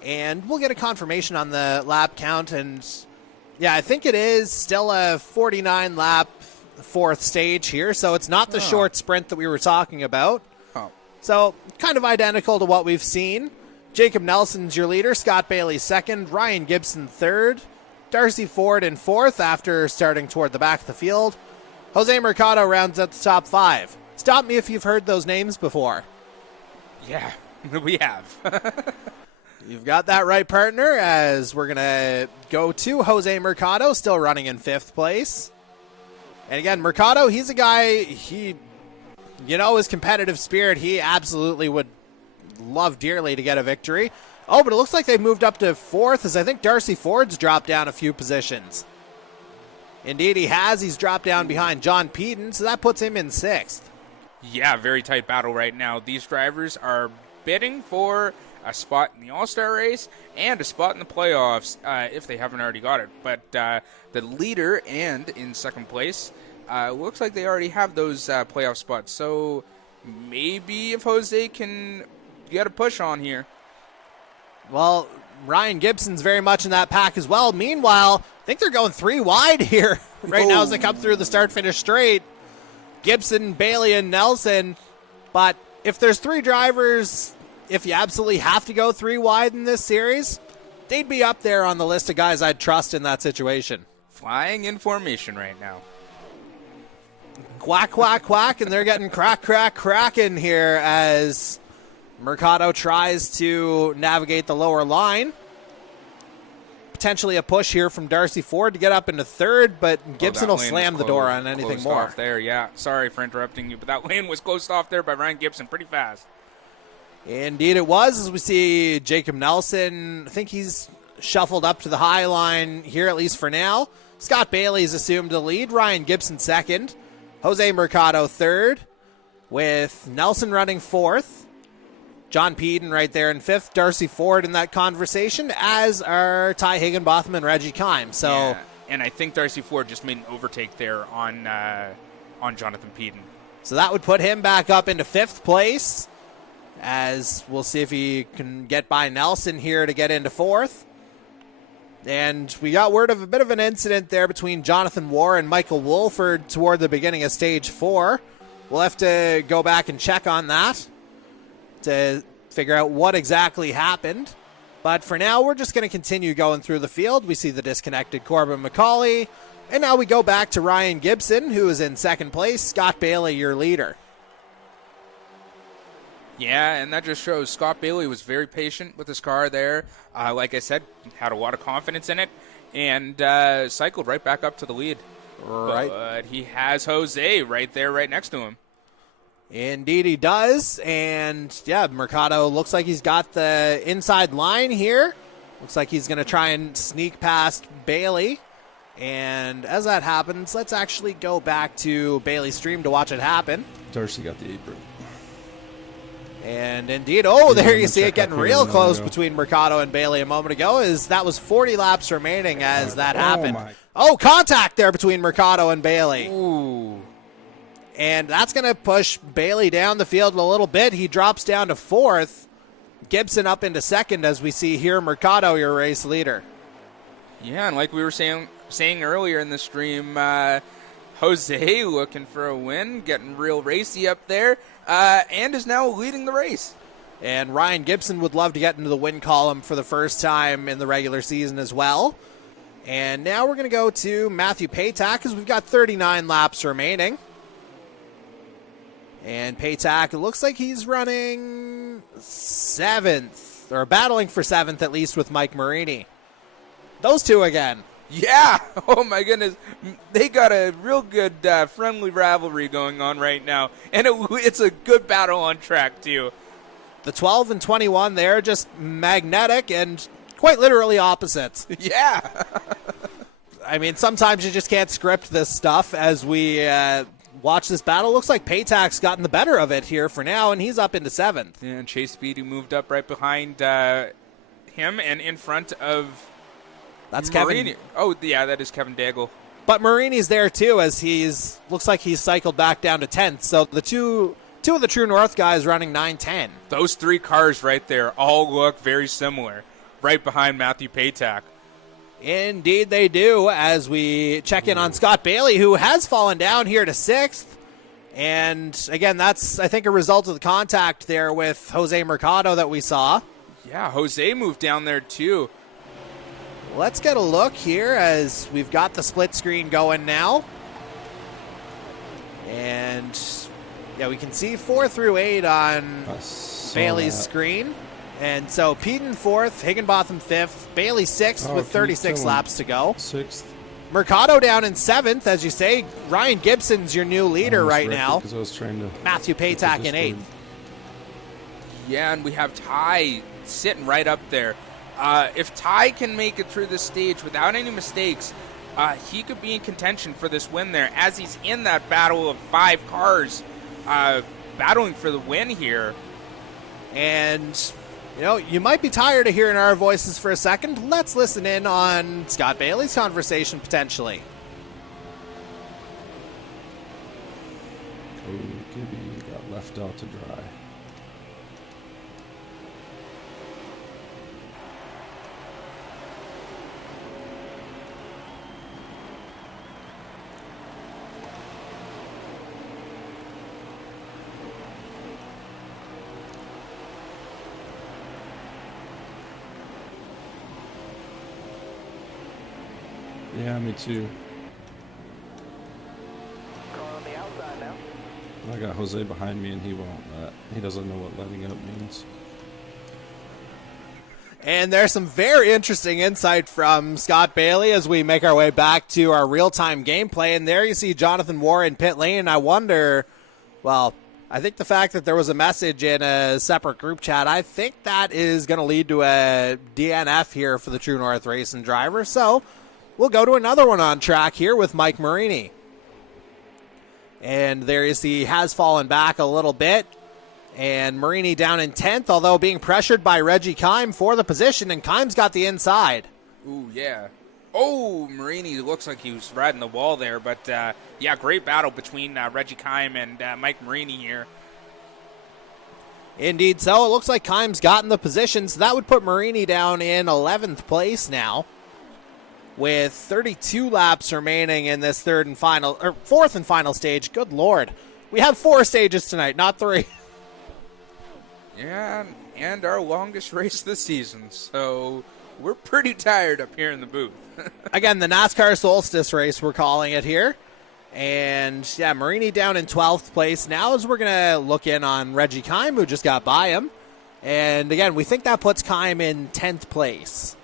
And we'll get a confirmation on the lap count, and yeah, I think it is still a 49-lap fourth stage here, so it's not the short sprint that we were talking about. Oh. So kind of identical to what we've seen. Jacob Nelson's your leader, Scott Bailey second, Ryan Gibson third, Darcy Ford in fourth after starting toward the back of the field. Jose Mercado rounds out the top 5. Stop me if you've heard those names before. Yeah, we have. You've got that right, partner, as we're going to go to Jose Mercado, still running in 5th place. And again, Mercado, he's a guy, his competitive spirit, he absolutely would love dearly to get a victory. Oh, but it looks like they've moved up to 4th, as I think Darcy Ford's dropped down a few positions. Indeed, he has. He's dropped down behind John Peden, so that puts him in 6th. Yeah, very tight battle right now. These drivers are bidding for a spot in the All-Star race and a spot in the playoffs if they haven't already got it. But the leader and in second place looks like they already have those playoff spots. So maybe if Jose can get a push on here. Well, Ryan Gibson's very much in that pack as well. Meanwhile, I think they're going 3 wide here right now as they come through the start-finish straight. Gibson, Bailey, and Nelson. But if there's 3 drivers, if you absolutely have to go 3 wide in this series, they'd be up there on the list of guys I'd trust in that situation. Flying in formation right now. Quack, quack, quack, and they're getting crack, crack, crack in here as Mercado tries to navigate the lower line. Potentially a push here from Darcy Ford to get up into third, but Gibson will slam the door on anything more. Off there, yeah. Sorry for interrupting you, but that lane was closed off there by Ryan Gibson pretty fast. Indeed it was, as we see Jacob Nelson. I think he's shuffled up to the high line here, at least for now. Scott Bailey's assumed the lead. Ryan Gibson second. Jose Mercado third, with Nelson running fourth. John Peden right there in fifth. Darcy Ford in that conversation, as are Ty Higginbotham and Reggie Kime. So, yeah, and I think Darcy Ford just made an overtake there on Jonathan Peden. So that would put him back up into fifth place, as we'll see if he can get by Nelson here to get into fourth. And we got word of a bit of an incident there between Jonathan Warr and Michael Wolford toward the beginning of stage 4. We'll have to go back and check on that to figure out what exactly happened. But for now, we're just going to continue going through the field. We see the disconnected Corbin McCauley. And now we go back to Ryan Gibson, who is in second place. Scott Bailey, your leader. Yeah, and that just shows Scott Bailey was very patient with his car there. Like I said, had a lot of confidence in it, and cycled right back up to the lead. Right. But he has Jose right there, right next to him. Indeed he does. And, yeah, Mercado looks like he's got the inside line here. Looks like he's going to try and sneak past Bailey. And as that happens, let's actually go back to Bailey's stream to watch it happen. Darcy got the apron. And indeed, there you see it getting real close between Mercado and Bailey a moment ago, as that was 40 laps remaining as that happened. Contact there between Mercado and Bailey. Ooh. And that's going to push Bailey down the field a little bit. He drops down to fourth. Gibson up into second, as we see here Mercado, your race leader. Yeah, and like we were saying earlier in the stream, Jose looking for a win, getting real racy up there, and is now leading the race. And Ryan Gibson would love to get into the win column for the first time in the regular season as well. And now we're going to go to Matthew Paytak, because we've got 39 laps remaining. And Paytak, it looks like he's running seventh, or battling for seventh at least, with Mike Marini. Those two again. Yeah. Oh, my goodness. They got a real good friendly rivalry going on right now. And it's a good battle on track, too. The 12 and 21 there, just magnetic and quite literally opposites. Yeah. I mean, sometimes you just can't script this stuff as we watch this battle. Looks like Paytak's gotten the better of it here for now, and he's up into seventh. Yeah, and Chase Speedy moved up right behind him and in front of That's Marini. Kevin. Oh, yeah, that is Kevin Daigle. But Marini's there too, as looks like he's cycled back down to 10th. So the two of the True North guys running 9-10. Those three cars right there all look very similar, right behind Matthew Paytak. Indeed they do, as we check in on Scott Bailey, who has fallen down here to 6th. And again, that's, I think, a result of the contact there with Jose Mercado that we saw. Yeah, Jose moved down there too. Let's get a look here as we've got the split screen going now. And yeah, we can see 4 through 8 on Bailey's screen. And so Peden 4th, Higginbotham 5th, Bailey 6th with 36 laps to go. 6th. Mercado down in 7th, as you say. Ryan Gibson's your new leader right now. I was trying to Matthew Paytak in 8th. Yeah, and we have Ty sitting right up there. If Ty can make it through this stage without any mistakes, he could be in contention for this win there, as he's in that battle of 5 cars battling for the win here. And, you might be tired of hearing our voices for a second. Let's listen in on Scott Bailey's conversation, potentially. Cody Gibby got left out to dry. Yeah, me too. Car on the outside now. I got Jose behind me, and he won't let. He doesn't know what letting up means. And there's some very interesting insight from Scott Bailey as we make our way back to our real-time gameplay. And there you see Jonathan Moore in pit lane. I wonder, well, I think the fact that there was a message in a separate group chat, I think that is going to lead to a DNF here for the True North Racing driver. So we'll go to another one on track here with Mike Marini. And there you see, has fallen back a little bit. And Marini down in 10th, although being pressured by Reggie Kime for the position, and Kime's got the inside. Ooh, yeah. Oh, Marini looks like he was riding the wall there, but yeah, great battle between Reggie Kime and Mike Marini here. Indeed so. It looks like Kime's gotten the position, so that would put Marini down in 11th place now, with 32 laps remaining in this fourth and final stage. Good Lord. We have 4 stages tonight, not 3. Yeah, and our longest race this season, so we're pretty tired up here in the booth. Again, the NASCAR Solstice race, we're calling it here. And, yeah, Marini down in 12th place. Now as we're going to look in on Reggie Kime, who just got by him. And, again, we think that puts Kime in 10th place.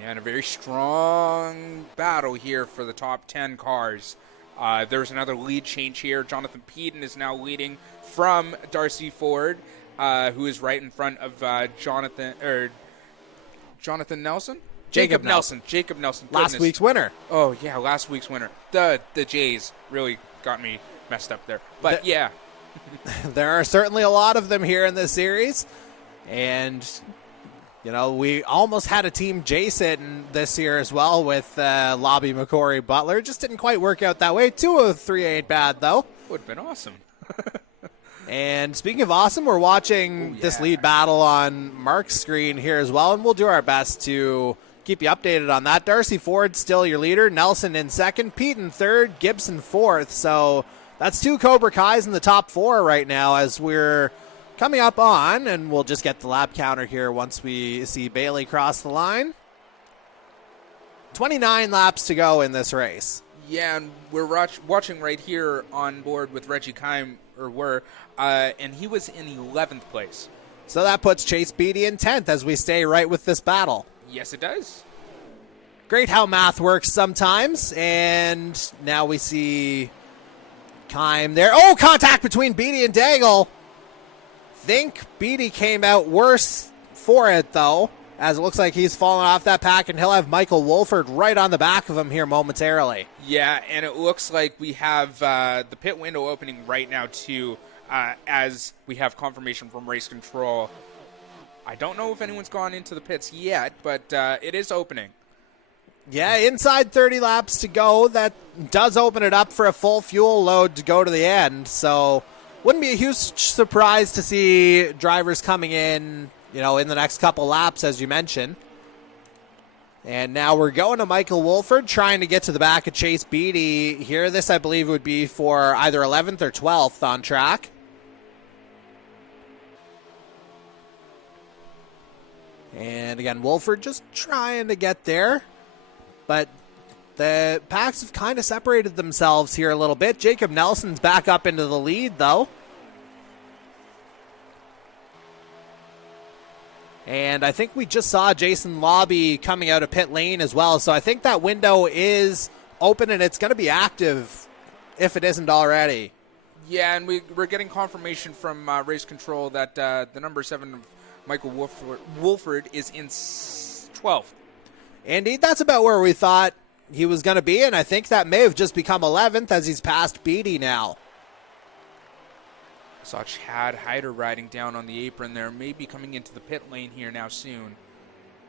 Yeah, and a very strong battle here for the top 10 cars. There's another lead change here. Jonathan Peden is now leading from Darcy Ford, who is right in front of Jonathan Nelson? Jacob Nelson. Jacob Nelson. Last week's winner. Oh, yeah, last week's winner. The Jays really got me messed up there. But, yeah. There are certainly a lot of them here in this series. And, you know, we almost had a Team Jason this year as well with Lobby McCory Butler. Just didn't quite work out that way. 2 of 3 ain't bad, though. Would have been awesome. And speaking of awesome, we're watching this lead battle on Mark's screen here as well, and we'll do our best to keep you updated on that. Darcy Ford still your leader, Nelson in second, Pete in third, Gibson fourth. So that's 2 Cobra Kais in the top 4 right now as we're coming up on, and we'll just get the lap counter here once we see Bailey cross the line. 29 laps to go in this race. Yeah, and we're watching right here on board with Reggie Kime, and he was in 11th place. So that puts Chase Beatty in 10th as we stay right with this battle. Yes, it does. Great how math works sometimes, and now we see Kime there. Oh, contact between Beatty and Daigle. Think Beatty came out worse for it, though, as it looks like he's fallen off that pack, and he'll have Michael Wolford right on the back of him here momentarily. Yeah, and it looks like we have the pit window opening right now, too, as we have confirmation from Race Control. I don't know if anyone's gone into the pits yet, but it is opening. Yeah, inside 30 laps to go. That does open it up for a full fuel load to go to the end, so wouldn't be a huge surprise to see drivers coming in, you know, in the next couple laps, as you mentioned. And now we're going to Michael Wolford, trying to get to the back of Chase Beatty here. This, I believe, would be for either 11th or 12th on track. And again, Wolford just trying to get there. But the packs have kind of separated themselves here a little bit. Jacob Nelson's back up into the lead, though. And I think we just saw Jason Lobby coming out of pit lane as well. So I think that window is open and it's going to be active if it isn't already. Yeah, and we're getting confirmation from Race Control that the number 7 of Michael Wolford is in 12th. Indeed, that's about where we thought he was going to be, and I think that may have just become 11th as he's past Beatty now. I saw Chad Hyder riding down on the apron there, maybe coming into the pit lane here now soon.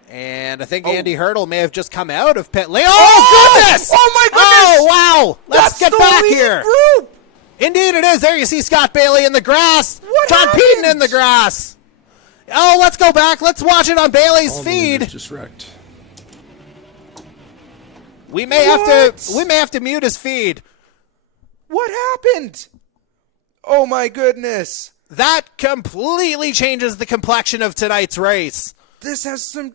And I think Andy Hurdle may have just come out of pit lane. Oh, goodness! Oh, my goodness! Oh, wow! Let's get back here. Group. Indeed it is. There you see Scott Bailey in the grass. What John happened? Peden in the grass. Oh, let's go back. Let's watch it on Bailey's All the feed. leaders just wrecked. We may have to mute his feed. What happened? Oh, my goodness. That completely changes the complexion of tonight's race. This has some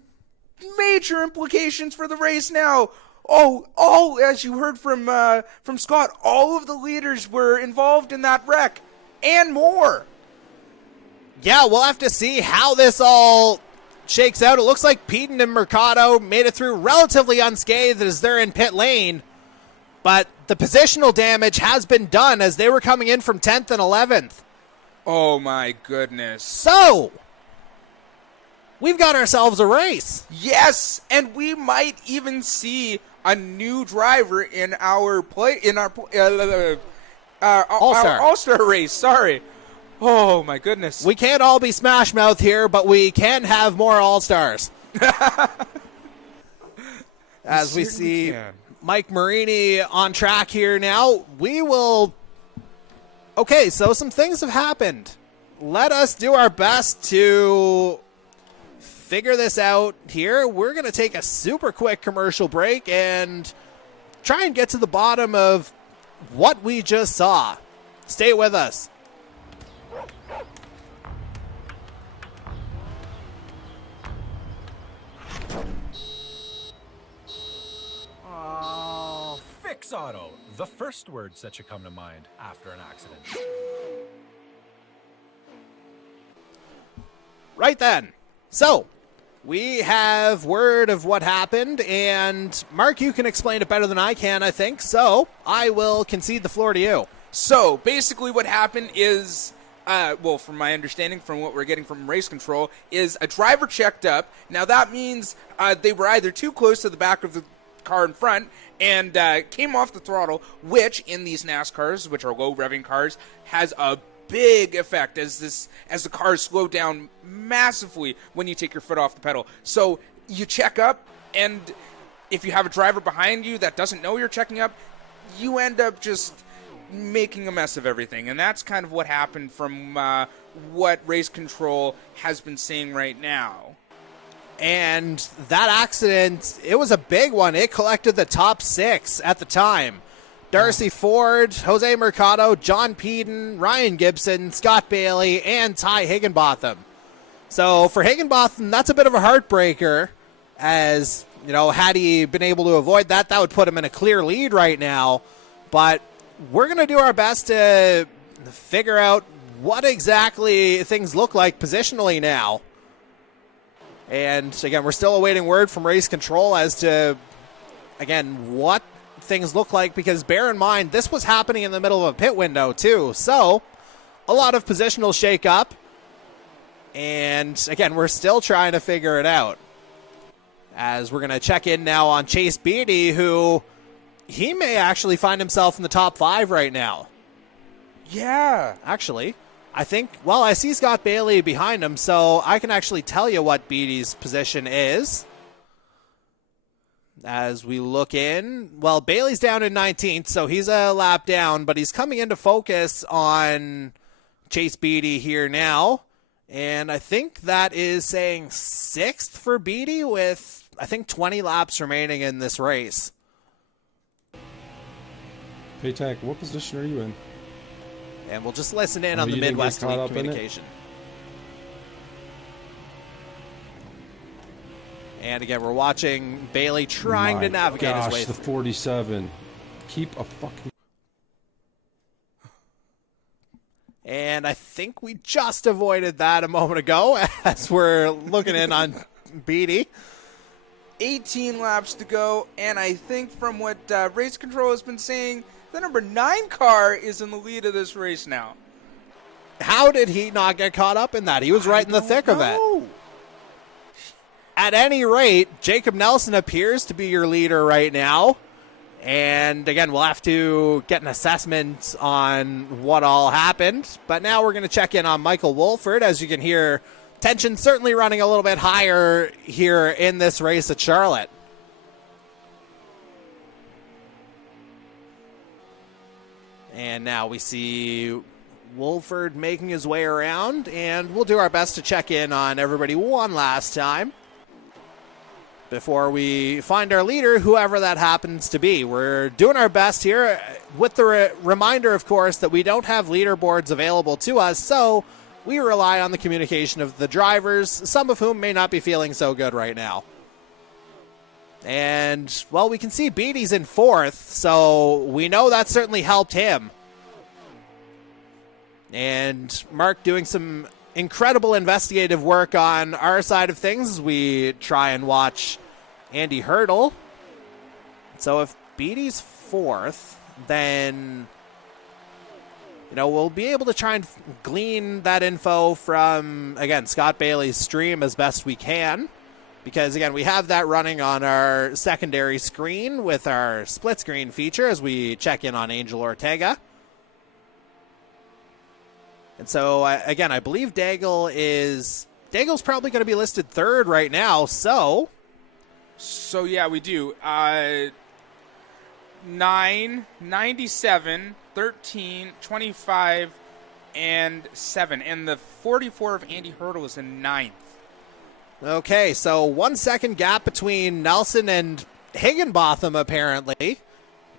major implications for the race now. As you heard from Scott, all of the leaders were involved in that wreck and more. Yeah, we'll have to see how this all shakes out. It looks like Peden and Mercado made it through relatively unscathed as they're in pit lane, but the positional damage has been done as they were coming in from 10th and 11th. Oh my goodness. So, we've got ourselves a race. Yes, and we might even see a new driver in our All-Star race. Sorry. Oh my goodness. We can't all be Smash Mouth here, but we can have more All-Stars. As we see Mike Marini on track here now, we will... Okay, so some things have happened. Let us do our best to figure this out here. We're going to take a super quick commercial break and try and get to the bottom of what we just saw. Stay with us. Fix Auto, the first words that should come to mind after an accident. Right then. So, we have word of what happened, and Mark, you can explain it better than I can, I think. So, I will concede the floor to you. So, basically what happened is, from my understanding, from what we're getting from race control, is a driver checked up. Now, that means they were either too close to the back of the car in front and came off the throttle, which in these NASCARs, which are low revving cars, has a big effect as the cars slow down massively when you take your foot off the pedal. So you check up, and if you have a driver behind you that doesn't know you're checking up, you end up just making a mess of everything. And that's kind of what happened from what race control has been saying right now. And that accident, it was a big one. It collected the top 6 at the time. Darcy Ford, Jose Mercado, John Peden, Ryan Gibson, Scott Bailey, and Ty Higginbotham. So for Higginbotham, that's a bit of a heartbreaker, as, you know, had he been able to avoid that, that would put him in a clear lead right now. But we're going to do our best to figure out what exactly things look like positionally now. And again, we're still awaiting word from race control as to, again, what things look like, because bear in mind, this was happening in the middle of a pit window too. So a lot of positional shake up. And again, we're still trying to figure it out. As we're going to check in now on Chase Beatty, who he may actually find himself in the top 5 right now. Yeah. Actually, I think, well, I see Scott Bailey behind him, so I can actually tell you what Beatty's position is. As we look in, well, Bailey's down in 19th, so he's a lap down, but he's coming into focus on Chase Beatty here now. And I think that is saying 6th for Beatty with, I think, 20 laps remaining in this race. Paytac, what position are you in? And we'll just listen in on the Midwest League communication. And again, we're watching Bailey trying to navigate his way through. The 47. Keep a fucking... And I think we just avoided that a moment ago as we're looking in on Beatty. 18 laps to go, and I think from what race control has been saying, the number 9 car is in the lead of this race now. How did he not get caught up in that? He was right in the thick of it. At any rate, Jacob Nelson appears to be your leader right now. And again, we'll have to get an assessment on what all happened. But now we're going to check in on Michael Wolford. As you can hear, tension certainly running a little bit higher here in this race at Charlotte. And now we see Wolford making his way around, and we'll do our best to check in on everybody one last time before we find our leader, whoever that happens to be. We're doing our best here with the reminder, of course, that we don't have leaderboards available to us, so we rely on the communication of the drivers, some of whom may not be feeling so good right now. And, well, we can see Beatty's in 4th, so we know that certainly helped him. And Mark doing some incredible investigative work on our side of things as we try and watch Andy Hurdle. So if Beatty's 4th, then, we'll be able to try and glean that info from, again, Scott Bailey's stream as best we can. Because, again, we have that running on our secondary screen with our split screen feature as we check in on Angel Ortega. And so, again, I believe Daggle's probably going to be listed 3rd right now, So, yeah, we do. 9, 97, 13, 25, and 7. And the 44 of Andy Hurdle is in 9th. Okay, so 1 second gap between Nelson and Higginbotham, apparently.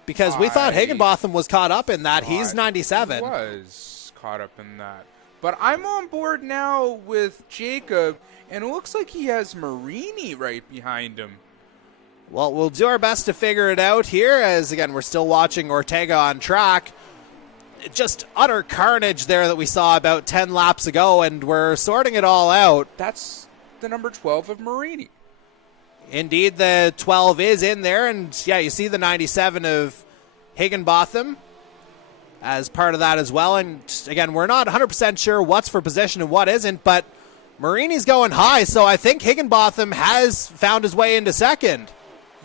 Because we thought Higginbotham was caught up in that. He's 97. He was caught up in that. But I'm on board now with Jacob, and it looks like he has Marini right behind him. Well, we'll do our best to figure it out here as, again, we're still watching Ortega on track. Just utter carnage there that we saw about 10 laps ago, and we're sorting it all out. That's the number 12 of Marini. Indeed, the 12 is in there, and, yeah, you see the 97 of Higginbotham as part of that as well. And, again, we're not 100% sure what's for position and what isn't, but Marini's going high, so I think Higginbotham has found his way into 2nd.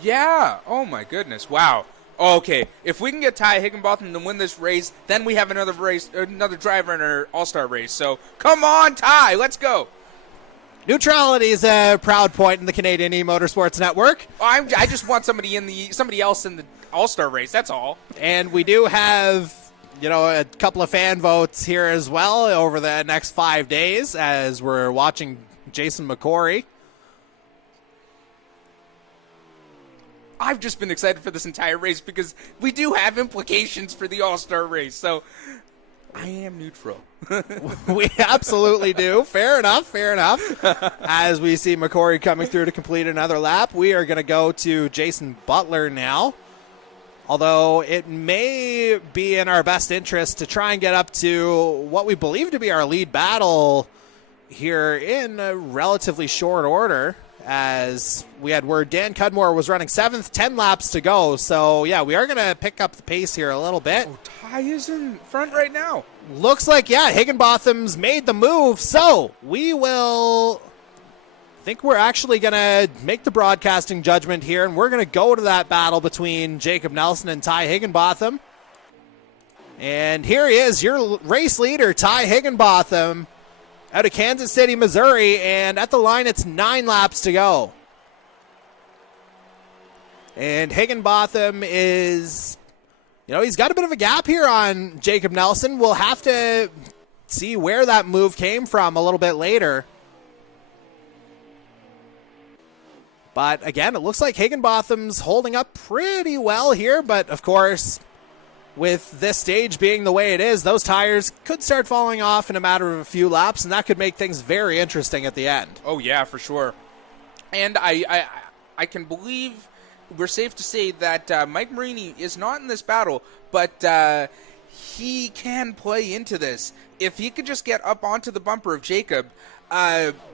Yeah. Oh, my goodness. Wow. Okay. If we can get Ty Higginbotham to win this race, then we have another driver in our All-Star race. So, come on, Ty. Let's go. Neutrality is a proud point in the Canadian eMotorsports Network. I just want somebody else in the All-Star race. That's all. And we do have, a couple of fan votes here as well over the next 5 days as we're watching Jason McCory. I've just been excited for this entire race because we do have implications for the All-Star race. So I am neutral. We absolutely do. Fair enough. As we see McCory coming through to complete another lap, we are going to go to Jason Butler now. Although it may be in our best interest to try and get up to what we believe to be our lead battle here in a relatively short order. As we had word Dan Cudmore was running 7th, 10 laps to go. So, yeah, we are going to pick up the pace here a little bit. Oh, Ty is in front right now. Looks like, yeah, Higginbotham's made the move. So, we will... I think we're actually going to make the broadcasting judgment here, and we're going to go to that battle between Jacob Nelson and Ty Higginbotham. And here he is, your race leader, Ty Higginbotham, out of Kansas City, Missouri, and at the line it's 9 laps to go. And Higginbotham is, he's got a bit of a gap here on Jacob Nelson. We'll have to see where that move came from a little bit later. But again, it looks like Higginbotham's holding up pretty well here, but of course, with this stage being the way it is, those tires could start falling off in a matter of a few laps, and that could make things very interesting at the end. Oh, yeah, for sure. And I can believe we're safe to say that Mike Marini is not in this battle, but he can play into this. If he could just get up onto the bumper of Jacob,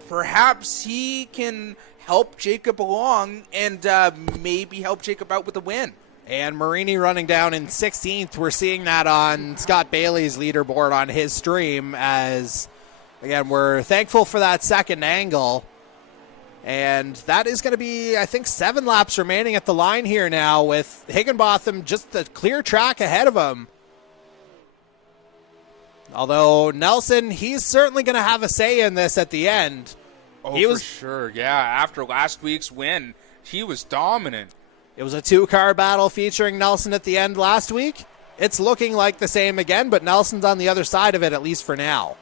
perhaps he can help Jacob along and maybe help Jacob out with a win. And Marini running down in 16th. We're seeing that on Scott Bailey's leaderboard on his stream as, again, we're thankful for that second angle. And that is going to be, I think, 7 laps remaining at the line here now with Higginbotham just the clear track ahead of him. Although Nelson, he's certainly going to have a say in this at the end. Oh, for sure. Yeah, after last week's win, he was dominant. It was a 2-car battle featuring Nelson at the end last week. It's looking like the same again, but Nelson's on the other side of it, at least for now.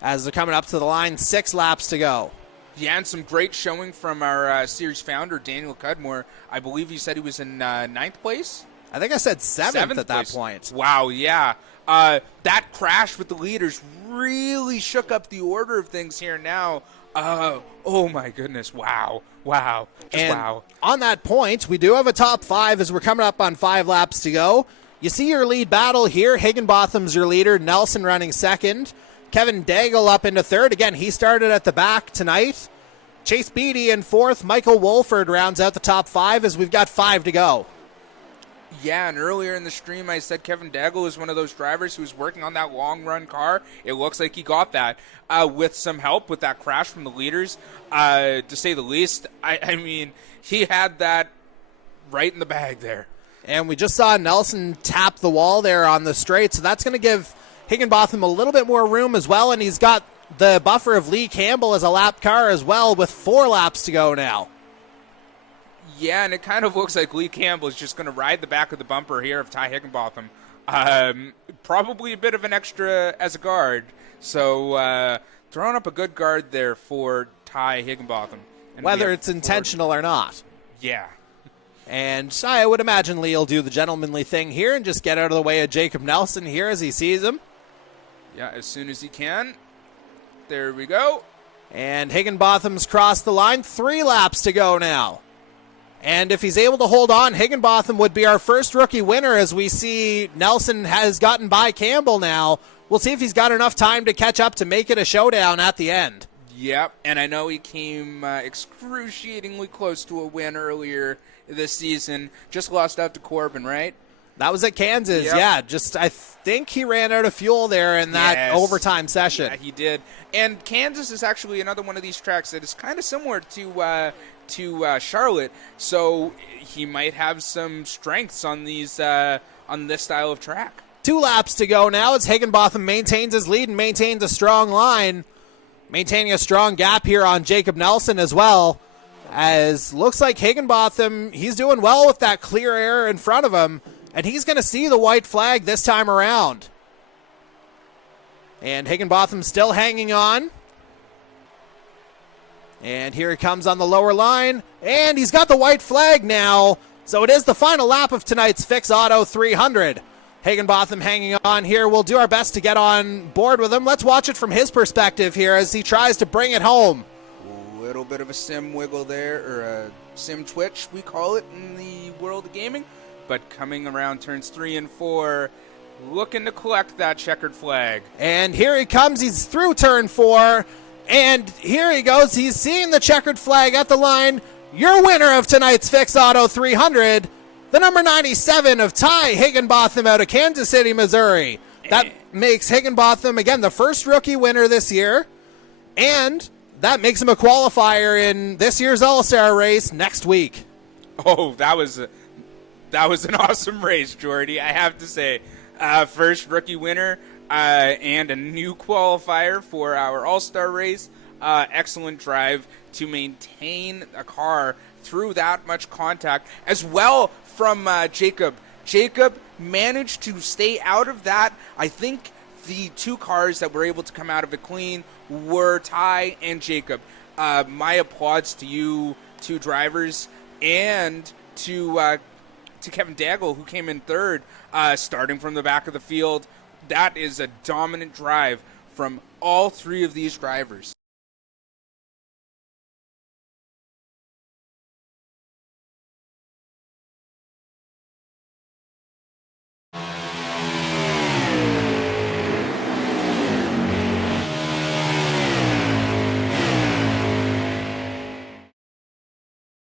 As they're coming up to the line, 6 laps to go. Yeah, and some great showing from our series founder, Daniel Cudmore. I believe he said he was in 9th place? I think I said 7th at that place. point. Wow, yeah. That crash with the leaders really shook up the order of things here now. Oh my goodness. Wow. Wow. On that point, we do have a top 5 as we're coming up on 5 laps to go. You see your lead battle here. Higginbotham's your leader. Nelson running second. Kevin Daigle up into third. Again, he started at the back tonight. Chase Beatty in fourth. Michael Wolford rounds out the top 5 as we've got 5 to go. Yeah, and earlier in the stream I said Kevin Daigle was one of those drivers who was working on that long-run car. It looks like he got that with some help with that crash from the leaders, to say the least. I mean, he had that right in the bag there. And we just saw Nelson tap the wall there on the straight, so that's going to give Higginbotham a little bit more room as well, and he's got the buffer of Lee Campbell as a lap car as well with 4 laps to go now. Yeah, and it kind of looks like Lee Campbell is just going to ride the back of the bumper here of Ty Higginbotham. Probably a bit of an extra as a guard, so throwing up a good guard there for Ty Higginbotham. And whether it's intentional or not. Yeah. And I would imagine Lee will do the gentlemanly thing here and just get out of the way of Jacob Nelson here as he sees him. Yeah, as soon as he can. There we go. And Higginbotham's crossed the line. 3 laps to go now. And if he's able to hold on, Higginbotham would be our first rookie winner as we see Nelson has gotten by Campbell now. We'll see if he's got enough time to catch up to make it a showdown at the end. Yep, and I know he came excruciatingly close to a win earlier this season. Just lost out to Corbin, right? That was at Kansas, Yep. yeah. Just I think he ran out of fuel there in that overtime session. Yeah, he did. And Kansas is actually another one of these tracks that is kind of similar to Charlotte, so he might have some strengths on these on this style of track. 2 laps to go now as Higginbotham maintains his lead and maintains a strong line, maintaining a strong gap here on Jacob Nelson as well. As looks like Higginbotham, he's doing well with that clear air in front of him, and he's going to see the white flag this time around. And Higginbotham still hanging on. And here he comes on the lower line, and he's got the white flag now. So it is the final lap of tonight's Fix Auto 300. Higginbotham hanging on here. We'll do our best to get on board with him. Let's watch it from his perspective here as he tries to bring it home. A little bit of a sim wiggle there, or a sim twitch, we call it in the world of gaming. But coming around turns 3 and 4, looking to collect that checkered flag. And here he comes. He's through turn 4. And here he goes. He's seeing the checkered flag at the line. Your winner of tonight's Fix Auto 300, the number 97 of Ty Higginbotham out of Kansas City, Missouri. That makes Higginbotham, again, the first rookie winner this year. And that makes him a qualifier in this year's All-Star race next week. Oh, that was an awesome race, Jordy, I have to say. First rookie winner and a new qualifier for our All-Star race. Excellent drive to maintain a car through that much contact, as well from Jacob. Jacob managed to stay out of that. I think the 2 cars that were able to come out of it clean were Ty and Jacob. My applauds to you 2 drivers, and to Kevin Daigle, who came in third, starting from the back of the field. That is a dominant drive from all 3 of these drivers.